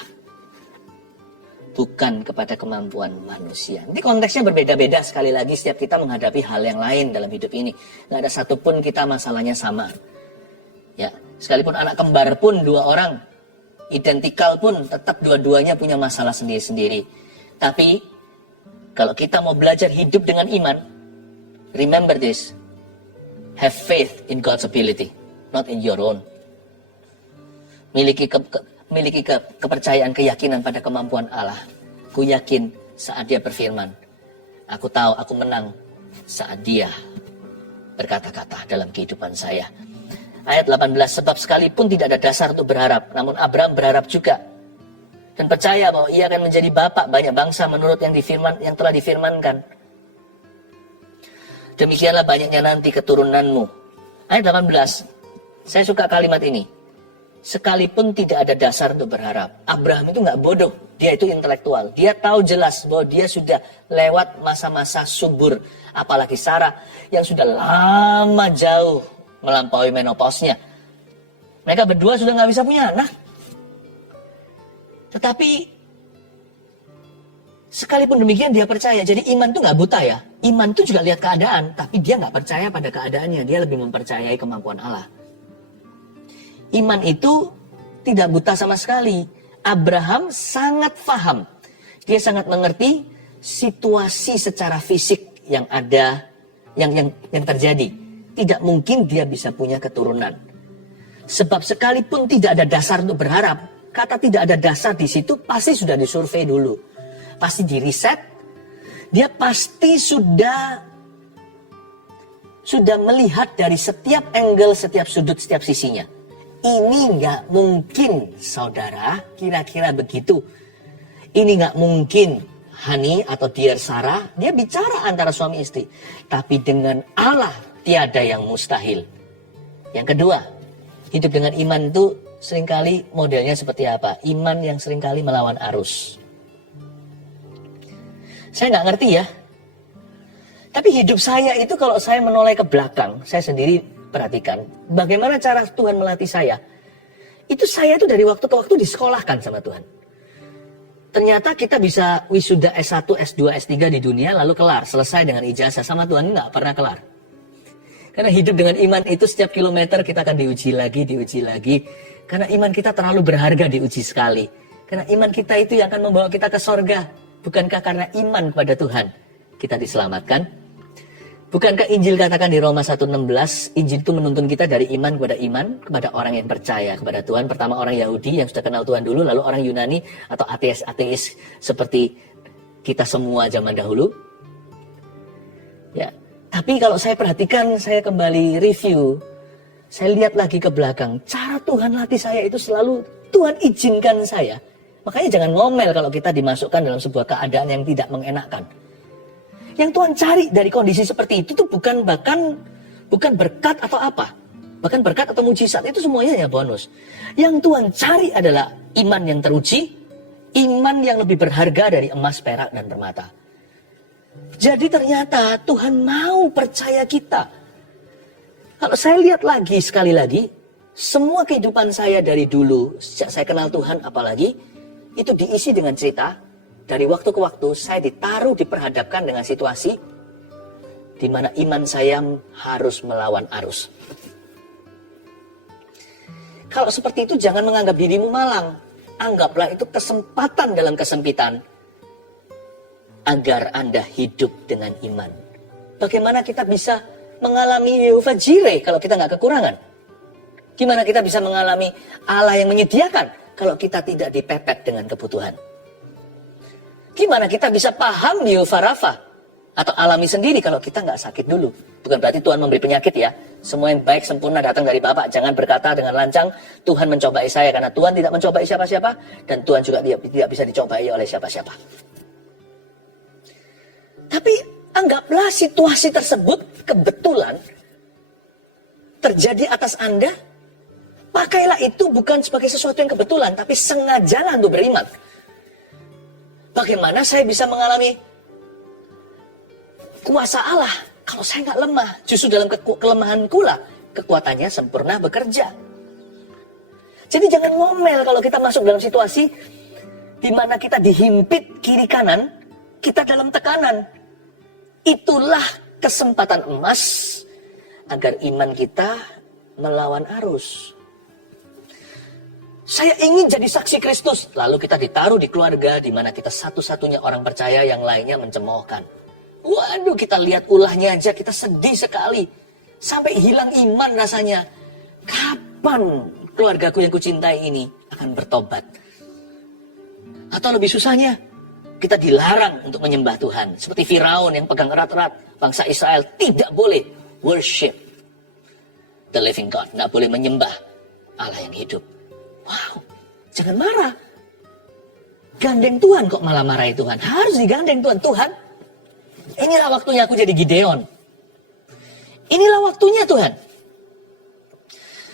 bukan kepada kemampuan manusia. Ini konteksnya berbeda-beda sekali lagi setiap kita menghadapi hal yang lain dalam hidup ini. Nggak ada satupun kita masalahnya sama. Ya, sekalipun anak kembar pun dua orang, identikal pun tetap dua-duanya punya masalah sendiri-sendiri. Tapi kalau kita mau belajar hidup dengan iman, remember this, have faith in God's ability, not in your own. Miliki kepercayaan, keyakinan pada kemampuan Allah. Ku yakin saat dia berfirman, aku tahu aku menang saat dia berkata-kata dalam kehidupan saya. Ayat 18, sebab sekalipun tidak ada dasar untuk berharap, namun Abraham berharap juga dan percaya bahwa ia akan menjadi bapak banyak bangsa menurut yang telah difirmankan. demikianlah banyaknya nanti keturunanmu. Ayat 18, saya suka kalimat ini. Sekalipun tidak ada dasar untuk berharap. Abraham itu nggak bodoh, dia itu intelektual. Dia tahu jelas bahwa dia sudah lewat masa-masa subur. Apalagi Sarah yang sudah lama jauh melampaui menopausnya. Mereka berdua sudah nggak bisa punya anak. Tetapi sekalipun demikian dia percaya. Jadi iman itu nggak buta ya. Iman itu juga lihat keadaan, tapi dia nggak percaya pada keadaannya. Dia lebih mempercayai kemampuan Allah. Iman itu tidak buta sama sekali. Abraham sangat paham. Dia sangat mengerti situasi secara fisik yang ada, yang terjadi. Tidak mungkin dia bisa punya keturunan. Sebab sekalipun tidak ada dasar untuk berharap, kata tidak ada dasar di situ pasti sudah disurvei dulu. Pasti diriset. Dia pasti sudah melihat dari setiap angle, setiap sudut, setiap sisinya. Ini nggak mungkin, saudara, kira-kira begitu. Ini nggak mungkin, Hani atau Dear Sarah, dia bicara antara suami istri. Tapi dengan Allah, tiada yang mustahil. Yang kedua, hidup dengan iman itu seringkali modelnya seperti apa? Iman yang seringkali melawan arus. Saya nggak ngerti ya. Tapi hidup saya itu kalau saya menoleh ke belakang, saya sendiri perhatikan bagaimana cara Tuhan melatih saya. Itu saya itu dari waktu ke waktu disekolahkan sama Tuhan. Ternyata kita bisa wisuda S1, S2, S3 di dunia lalu kelar, selesai dengan ijazah. Sama Tuhan nggak pernah kelar. Karena hidup dengan iman itu setiap kilometer kita akan diuji lagi. Karena iman kita terlalu berharga diuji sekali. Karena iman kita itu yang akan membawa kita ke sorga. Bukankah karena iman kepada Tuhan kita diselamatkan? Bukankah Injil katakan di Roma 1:16, Injil itu menuntun kita dari iman kepada orang yang percaya kepada Tuhan. Pertama orang Yahudi yang sudah kenal Tuhan dulu, lalu orang Yunani atau ateis seperti kita semua zaman dahulu. Ya, tapi kalau saya perhatikan, saya kembali review, saya lihat lagi ke belakang, cara Tuhan latih saya itu selalu Tuhan izinkan saya. Makanya jangan ngomel kalau kita dimasukkan dalam sebuah keadaan yang tidak mengenakan. Yang Tuhan cari dari kondisi seperti itu tuh bukan berkat atau apa. Bahkan berkat atau mujizat itu semuanya hanya bonus. Yang Tuhan cari adalah iman yang teruji, iman yang lebih berharga dari emas, perak, dan permata. Jadi ternyata Tuhan mau percaya kita. Kalau saya lihat lagi, sekali lagi, semua kehidupan saya dari dulu, sejak saya kenal Tuhan apalagi, itu diisi dengan cerita. Dari waktu ke waktu saya diperhadapkan dengan situasi di mana iman saya harus melawan arus. Kalau seperti itu jangan menganggap dirimu malang. Anggaplah itu kesempatan dalam kesempitan agar Anda hidup dengan iman. Bagaimana kita bisa mengalami Yehova Jireh kalau kita nggak kekurangan? Gimana kita bisa mengalami Allah yang menyediakan kalau kita tidak dipepet dengan kebutuhan? Gimana kita bisa paham Yehova Rafa atau alami sendiri kalau kita nggak sakit dulu? Bukan berarti Tuhan memberi penyakit ya. Semua yang baik sempurna datang dari Bapa. Jangan berkata dengan lancang, Tuhan mencobai saya. Karena Tuhan tidak mencobai siapa-siapa. Dan Tuhan juga tidak bisa dicobai oleh siapa-siapa. Tapi anggaplah situasi tersebut kebetulan terjadi atas Anda. Pakailah itu bukan sebagai sesuatu yang kebetulan, tapi sengajalah untuk beriman. Bagaimana saya bisa mengalami kuasa Allah kalau saya nggak lemah? Justru dalam kelemahanku lah kekuatannya sempurna bekerja. Jadi jangan ngomel kalau kita masuk dalam situasi di mana kita dihimpit kiri kanan, kita dalam tekanan. Itulah kesempatan emas agar iman kita melawan arus. Saya ingin jadi saksi Kristus. Lalu kita ditaruh di keluarga di mana kita satu-satunya orang percaya, yang lainnya mencemoohkan. Waduh, kita lihat ulahnya aja kita sedih sekali. Sampai hilang iman rasanya. Kapan keluargaku yang kucintai ini akan bertobat? Atau lebih susahnya, kita dilarang untuk menyembah Tuhan. Seperti Firaun yang pegang erat-erat. Bangsa Israel tidak boleh worship the living God. Nggak boleh menyembah Allah yang hidup. Wow, jangan marah. Gandeng Tuhan kok malah marahi Tuhan. Harus digandeng Tuhan. Tuhan, inilah waktunya aku jadi Gideon. Inilah waktunya Tuhan.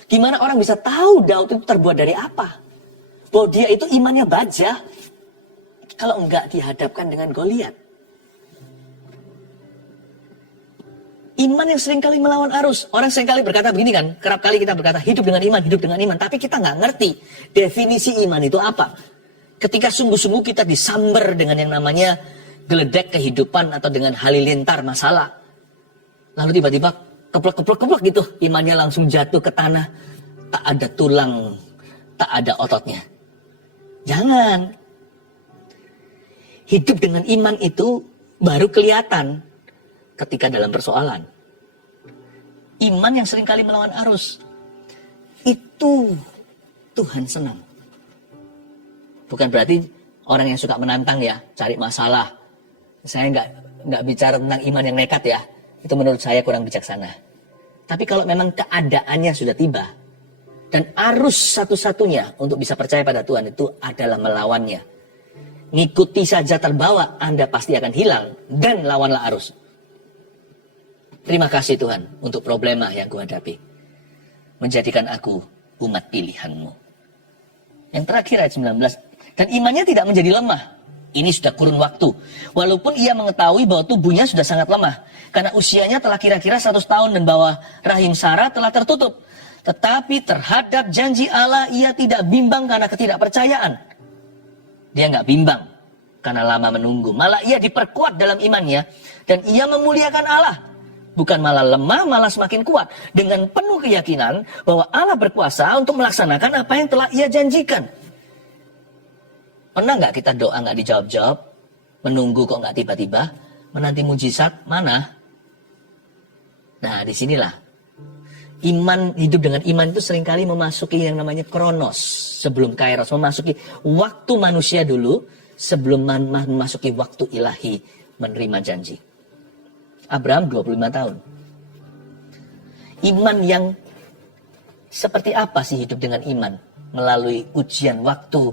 Gimana orang bisa tahu Daud itu terbuat dari apa? Bahwa dia itu imannya baja. Kalau enggak dihadapkan dengan Goliat. Iman yang seringkali melawan arus. Orang seringkali berkata begini kan. Kerap kali kita berkata hidup dengan iman, hidup dengan iman. Tapi kita nggak ngerti definisi iman itu apa. Ketika sungguh-sungguh kita disamber dengan yang namanya geledek kehidupan atau dengan halilintar masalah. Lalu tiba-tiba keplek gitu. Imannya langsung jatuh ke tanah. Tak ada tulang, tak ada ototnya. Jangan. Hidup dengan iman itu baru kelihatan ketika dalam persoalan. Iman yang seringkali melawan arus. Itu Tuhan senang. Bukan berarti orang yang suka menantang ya, cari masalah. Saya nggak bicara tentang iman yang nekat ya. Itu menurut saya kurang bijaksana. Tapi kalau memang keadaannya sudah tiba. Dan arus satu-satunya untuk bisa percaya pada Tuhan itu adalah melawannya. Ngikuti saja terbawa, Anda pasti akan hilang. Dan lawanlah arus. Terima kasih Tuhan untuk problema yang kuhadapi. Menjadikan aku umat pilihan-Mu. Yang terakhir ayat 19. Dan imannya tidak menjadi lemah. Ini sudah kurun waktu. Walaupun ia mengetahui bahwa tubuhnya sudah sangat lemah. Karena usianya telah kira-kira 100 tahun dan bahwa rahim Sarah telah tertutup. Tetapi terhadap janji Allah ia tidak bimbang karena ketidakpercayaan. Dia nggak bimbang karena lama menunggu. Malah ia diperkuat dalam imannya. Dan ia memuliakan Allah. Bukan malah lemah, malah semakin kuat. Dengan penuh keyakinan bahwa Allah berkuasa untuk melaksanakan apa yang telah ia janjikan. Pernah nggak kita doa nggak dijawab-jawab? Menunggu kok nggak tiba-tiba? Menanti mujizat mana? Nah disinilah. Hidup dengan iman itu seringkali memasuki yang namanya kronos. Sebelum kairos. Memasuki waktu manusia dulu. Sebelum memasuki waktu ilahi menerima janji. Abraham 25 tahun. Iman yang seperti apa sih hidup dengan iman? Melalui ujian waktu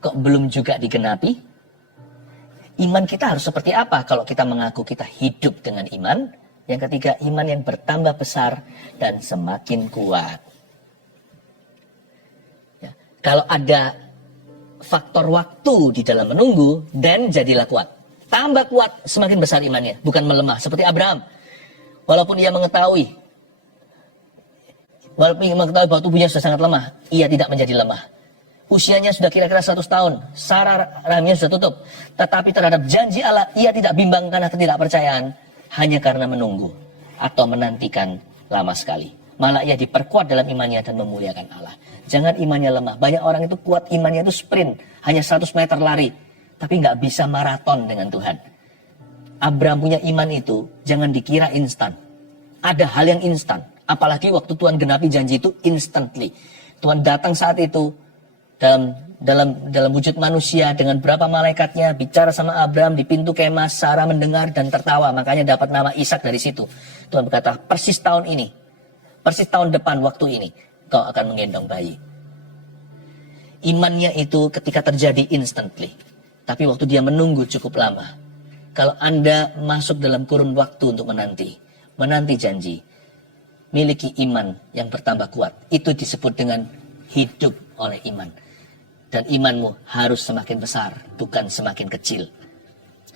kok belum juga digenapi? Iman kita harus seperti apa kalau kita mengaku kita hidup dengan iman? Yang ketiga, iman yang bertambah besar dan semakin kuat. Ya, kalau ada faktor waktu di dalam menunggu, dan jadilah kuat. Tambah kuat, semakin besar imannya. Bukan melemah, seperti Abraham. Walaupun ia mengetahui bahwa tubuhnya sudah sangat lemah, ia tidak menjadi lemah. Usianya sudah kira-kira 100 tahun. Sarah rahimnya sudah tutup. Tetapi terhadap janji Allah, ia tidak bimbang karena ketidakpercayaan. Hanya karena menunggu atau menantikan lama sekali. Malah ia diperkuat dalam imannya dan memuliakan Allah. Jangan imannya lemah. Banyak orang itu kuat imannya itu sprint. Hanya 100 meter lari. Tapi nggak bisa maraton dengan Tuhan. Abraham punya iman itu jangan dikira instan. Ada hal yang instan. Apalagi waktu Tuhan genapi janji itu instantly. Tuhan datang saat itu dalam wujud manusia dengan berapa malaikatnya bicara sama Abraham di pintu kemah. Sarah mendengar dan tertawa, makanya dapat nama Ishak dari situ. Tuhan berkata, persis tahun ini, persis tahun depan waktu ini kau akan menggendong bayi. Imannya itu ketika terjadi instantly, tapi waktu dia menunggu cukup lama. Kalau Anda masuk dalam kurun waktu untuk menanti janji, miliki iman yang bertambah kuat, itu disebut dengan hidup oleh iman. Dan imanmu harus semakin besar, bukan semakin kecil.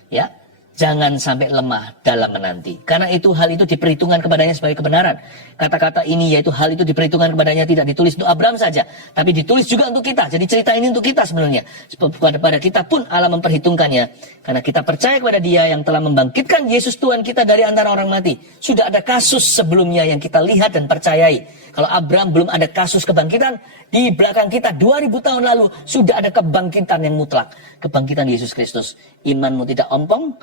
Ya, jangan sampai lemah dalam menanti. Karena itu hal itu diperhitungkan kepadanya sebagai kebenaran. Kata-kata ini yaitu hal itu diperhitungkan kepadanya tidak ditulis untuk Abraham saja, tapi ditulis juga untuk kita. Jadi cerita ini untuk kita sebenarnya. Kepada kita pun Allah memperhitungkannya. Karena kita percaya kepada Dia yang telah membangkitkan Yesus Tuhan kita dari antara orang mati. Sudah ada kasus sebelumnya yang kita lihat dan percayai. Kalau Abraham belum ada kasus kebangkitan, di belakang kita 2000 tahun lalu sudah ada kebangkitan yang mutlak. Kebangkitan Yesus Kristus. Imanmu tidak ompong,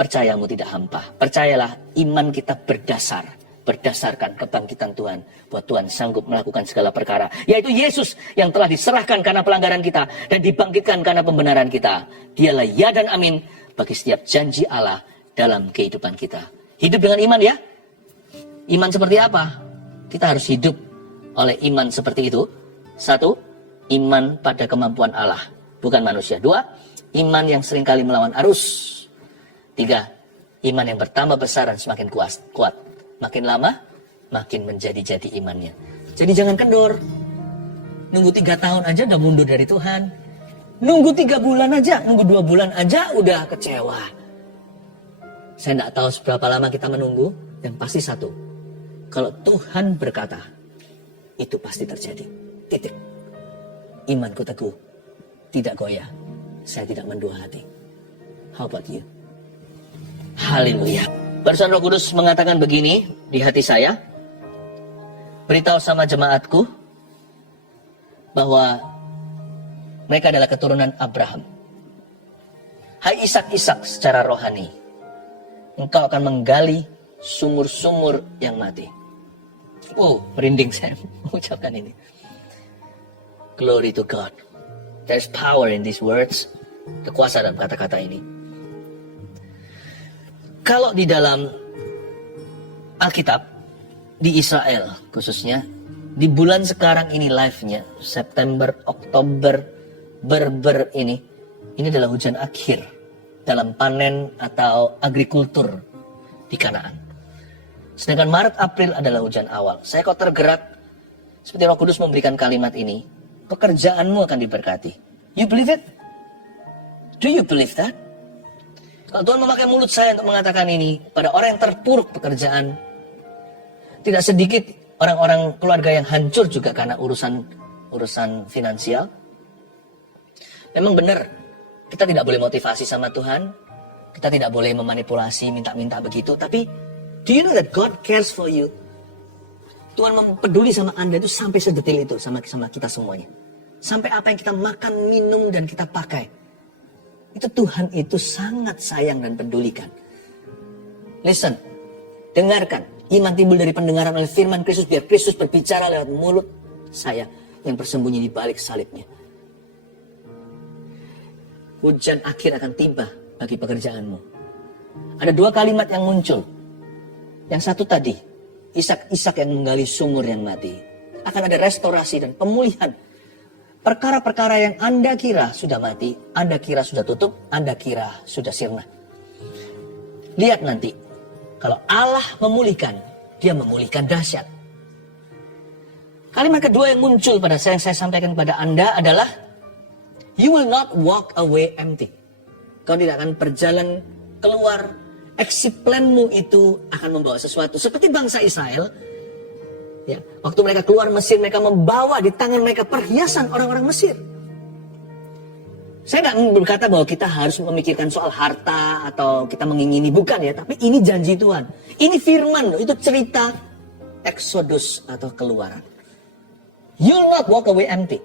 percayamu tidak hampa. Percayalah, iman kita berdasarkan kebangkitan Tuhan. Bahwa Tuhan sanggup melakukan segala perkara. Yaitu Yesus yang telah diserahkan karena pelanggaran kita dan dibangkitkan karena pembenaran kita. Dialah ya dan amin bagi setiap janji Allah dalam kehidupan kita. Hidup dengan iman ya. Iman seperti apa? Kita harus hidup oleh iman seperti itu. 1, iman pada kemampuan Allah, bukan manusia. 2, iman yang seringkali melawan arus. 3, Iman yang bertambah besar dan semakin kuat. Makin lama, makin menjadi-jadi imannya. Jadi jangan kendor. Nunggu 3 tahun aja udah mundur dari Tuhan. Nunggu 3 bulan aja, nunggu 2 bulan aja udah kecewa. Saya tidak tahu seberapa lama kita menunggu. Yang pasti satu, kalau Tuhan berkata, itu pasti terjadi. Titik. Imanku teguh, tidak goyah. Saya tidak mendua hati. How about you? Haleluya. Barusan Roh Kudus mengatakan begini di hati saya. Beritahu sama jemaatku bahwa mereka adalah keturunan Abraham. Hai Ishak secara rohani, engkau akan menggali sumur-sumur yang mati. Oh, merinding saya mengucapkan ini. Glory to God. There's power in these words. Kekuasaan dalam kata-kata ini. Kalau di dalam Alkitab, di Israel khususnya, di bulan sekarang ini live-nya, September, Oktober, Berber ini adalah hujan akhir dalam panen atau agrikultur di Kanaan. Sedangkan Maret, April adalah hujan awal. Saya kok tergerak seperti Roh Kudus memberikan kalimat ini. Pekerjaanmu akan diberkati. You believe it? Do you believe that? Kalau Tuhan memakai mulut saya untuk mengatakan ini pada orang yang terpuruk pekerjaan, tidak sedikit orang-orang keluarga yang hancur juga karena urusan finansial. Memang benar, kita tidak boleh motivasi sama Tuhan. Kita tidak boleh memanipulasi, minta-minta begitu. Tapi, do you know that God cares for you? Tuhan peduli sama Anda itu sampai sedetil itu sama kita semuanya. Sampai apa yang kita makan, minum, dan kita pakai. Itu Tuhan itu sangat sayang dan pedulikan. Listen, dengarkan. Iman timbul dari pendengaran oleh firman Kristus. Biar Kristus berbicara lewat mulut saya yang bersembunyi di balik salibnya. Hujan akhir akan tiba bagi pekerjaanmu. Ada 2 kalimat yang muncul. Yang satu tadi, Ishak yang menggali sumur yang mati. Akan ada restorasi dan pemulihan. Perkara-perkara yang Anda kira sudah mati, Anda kira sudah tutup, Anda kira sudah sirna. Lihat nanti, kalau Allah memulihkan, Dia memulihkan dahsyat. Kalimat kedua yang muncul pada saya yang saya sampaikan kepada Anda adalah, you will not walk away empty. Kau tidak akan berjalan keluar. Exit planmu itu akan membawa sesuatu. Seperti bangsa Israel. Ya, waktu mereka keluar Mesir, mereka membawa di tangan mereka perhiasan orang-orang Mesir. Saya nggak berkata bahwa kita harus memikirkan soal harta atau kita mengingini. Bukan ya. Tapi ini janji Tuhan. Ini firman. Itu cerita Exodus atau keluaran. You'll not walk away empty.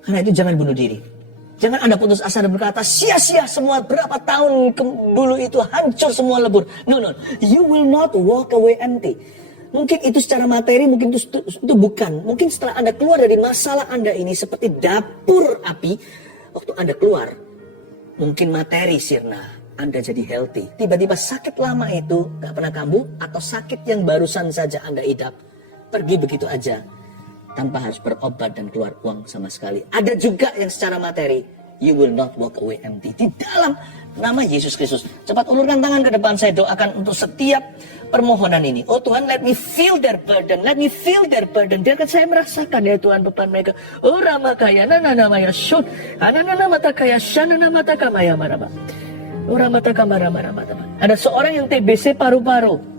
Karena itu jangan bunuh diri. Jangan Anda putus asa dan berkata, sia-sia semua berapa tahun dulu itu hancur semua lebur. No. You will not walk away empty. Mungkin itu secara materi, mungkin itu bukan. Mungkin setelah Anda keluar dari masalah Anda ini seperti dapur api. Waktu Anda keluar, mungkin materi sirna. Anda jadi healthy. Tiba-tiba sakit lama itu gak pernah kambuh. Atau sakit yang barusan saja Anda idap. Pergi begitu aja. Tanpa harus berobat dan keluar uang sama sekali. Ada juga yang secara materi, you will not walk away empty. Di dalam nama Yesus Kristus. Cepat ulurkan tangan ke depan, saya doakan untuk setiap permohonan ini. Oh Tuhan, let me feel their burden. Let me feel their burden. Biarkan saya merasakan ya Tuhan beban mereka. Oh Ramakaya, nananamaya syud. Anananamataka shananamataka maya maraba. Oh Ramataka marama. Ada seorang yang TBC paru-paru.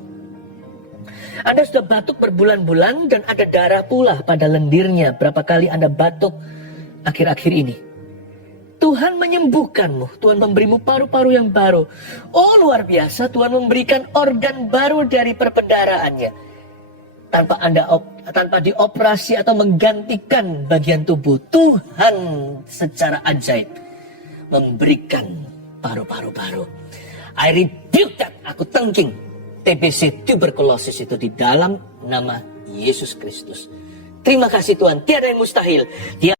Anda sudah batuk berbulan-bulan dan ada darah pula pada lendirnya. Berapa kali Anda batuk akhir-akhir ini? Tuhan menyembuhkanmu. Tuhan memberimu paru-paru yang baru. Oh luar biasa, Tuhan memberikan organ baru dari perpendaraannya. Tanpa dioperasi atau menggantikan bagian tubuh. Tuhan secara ajaib memberikan paru-paru baru. I rebuke that. Aku tengking TBC tuberkulosis itu di dalam nama Yesus Kristus. Terima kasih Tuhan, tiada yang mustahil.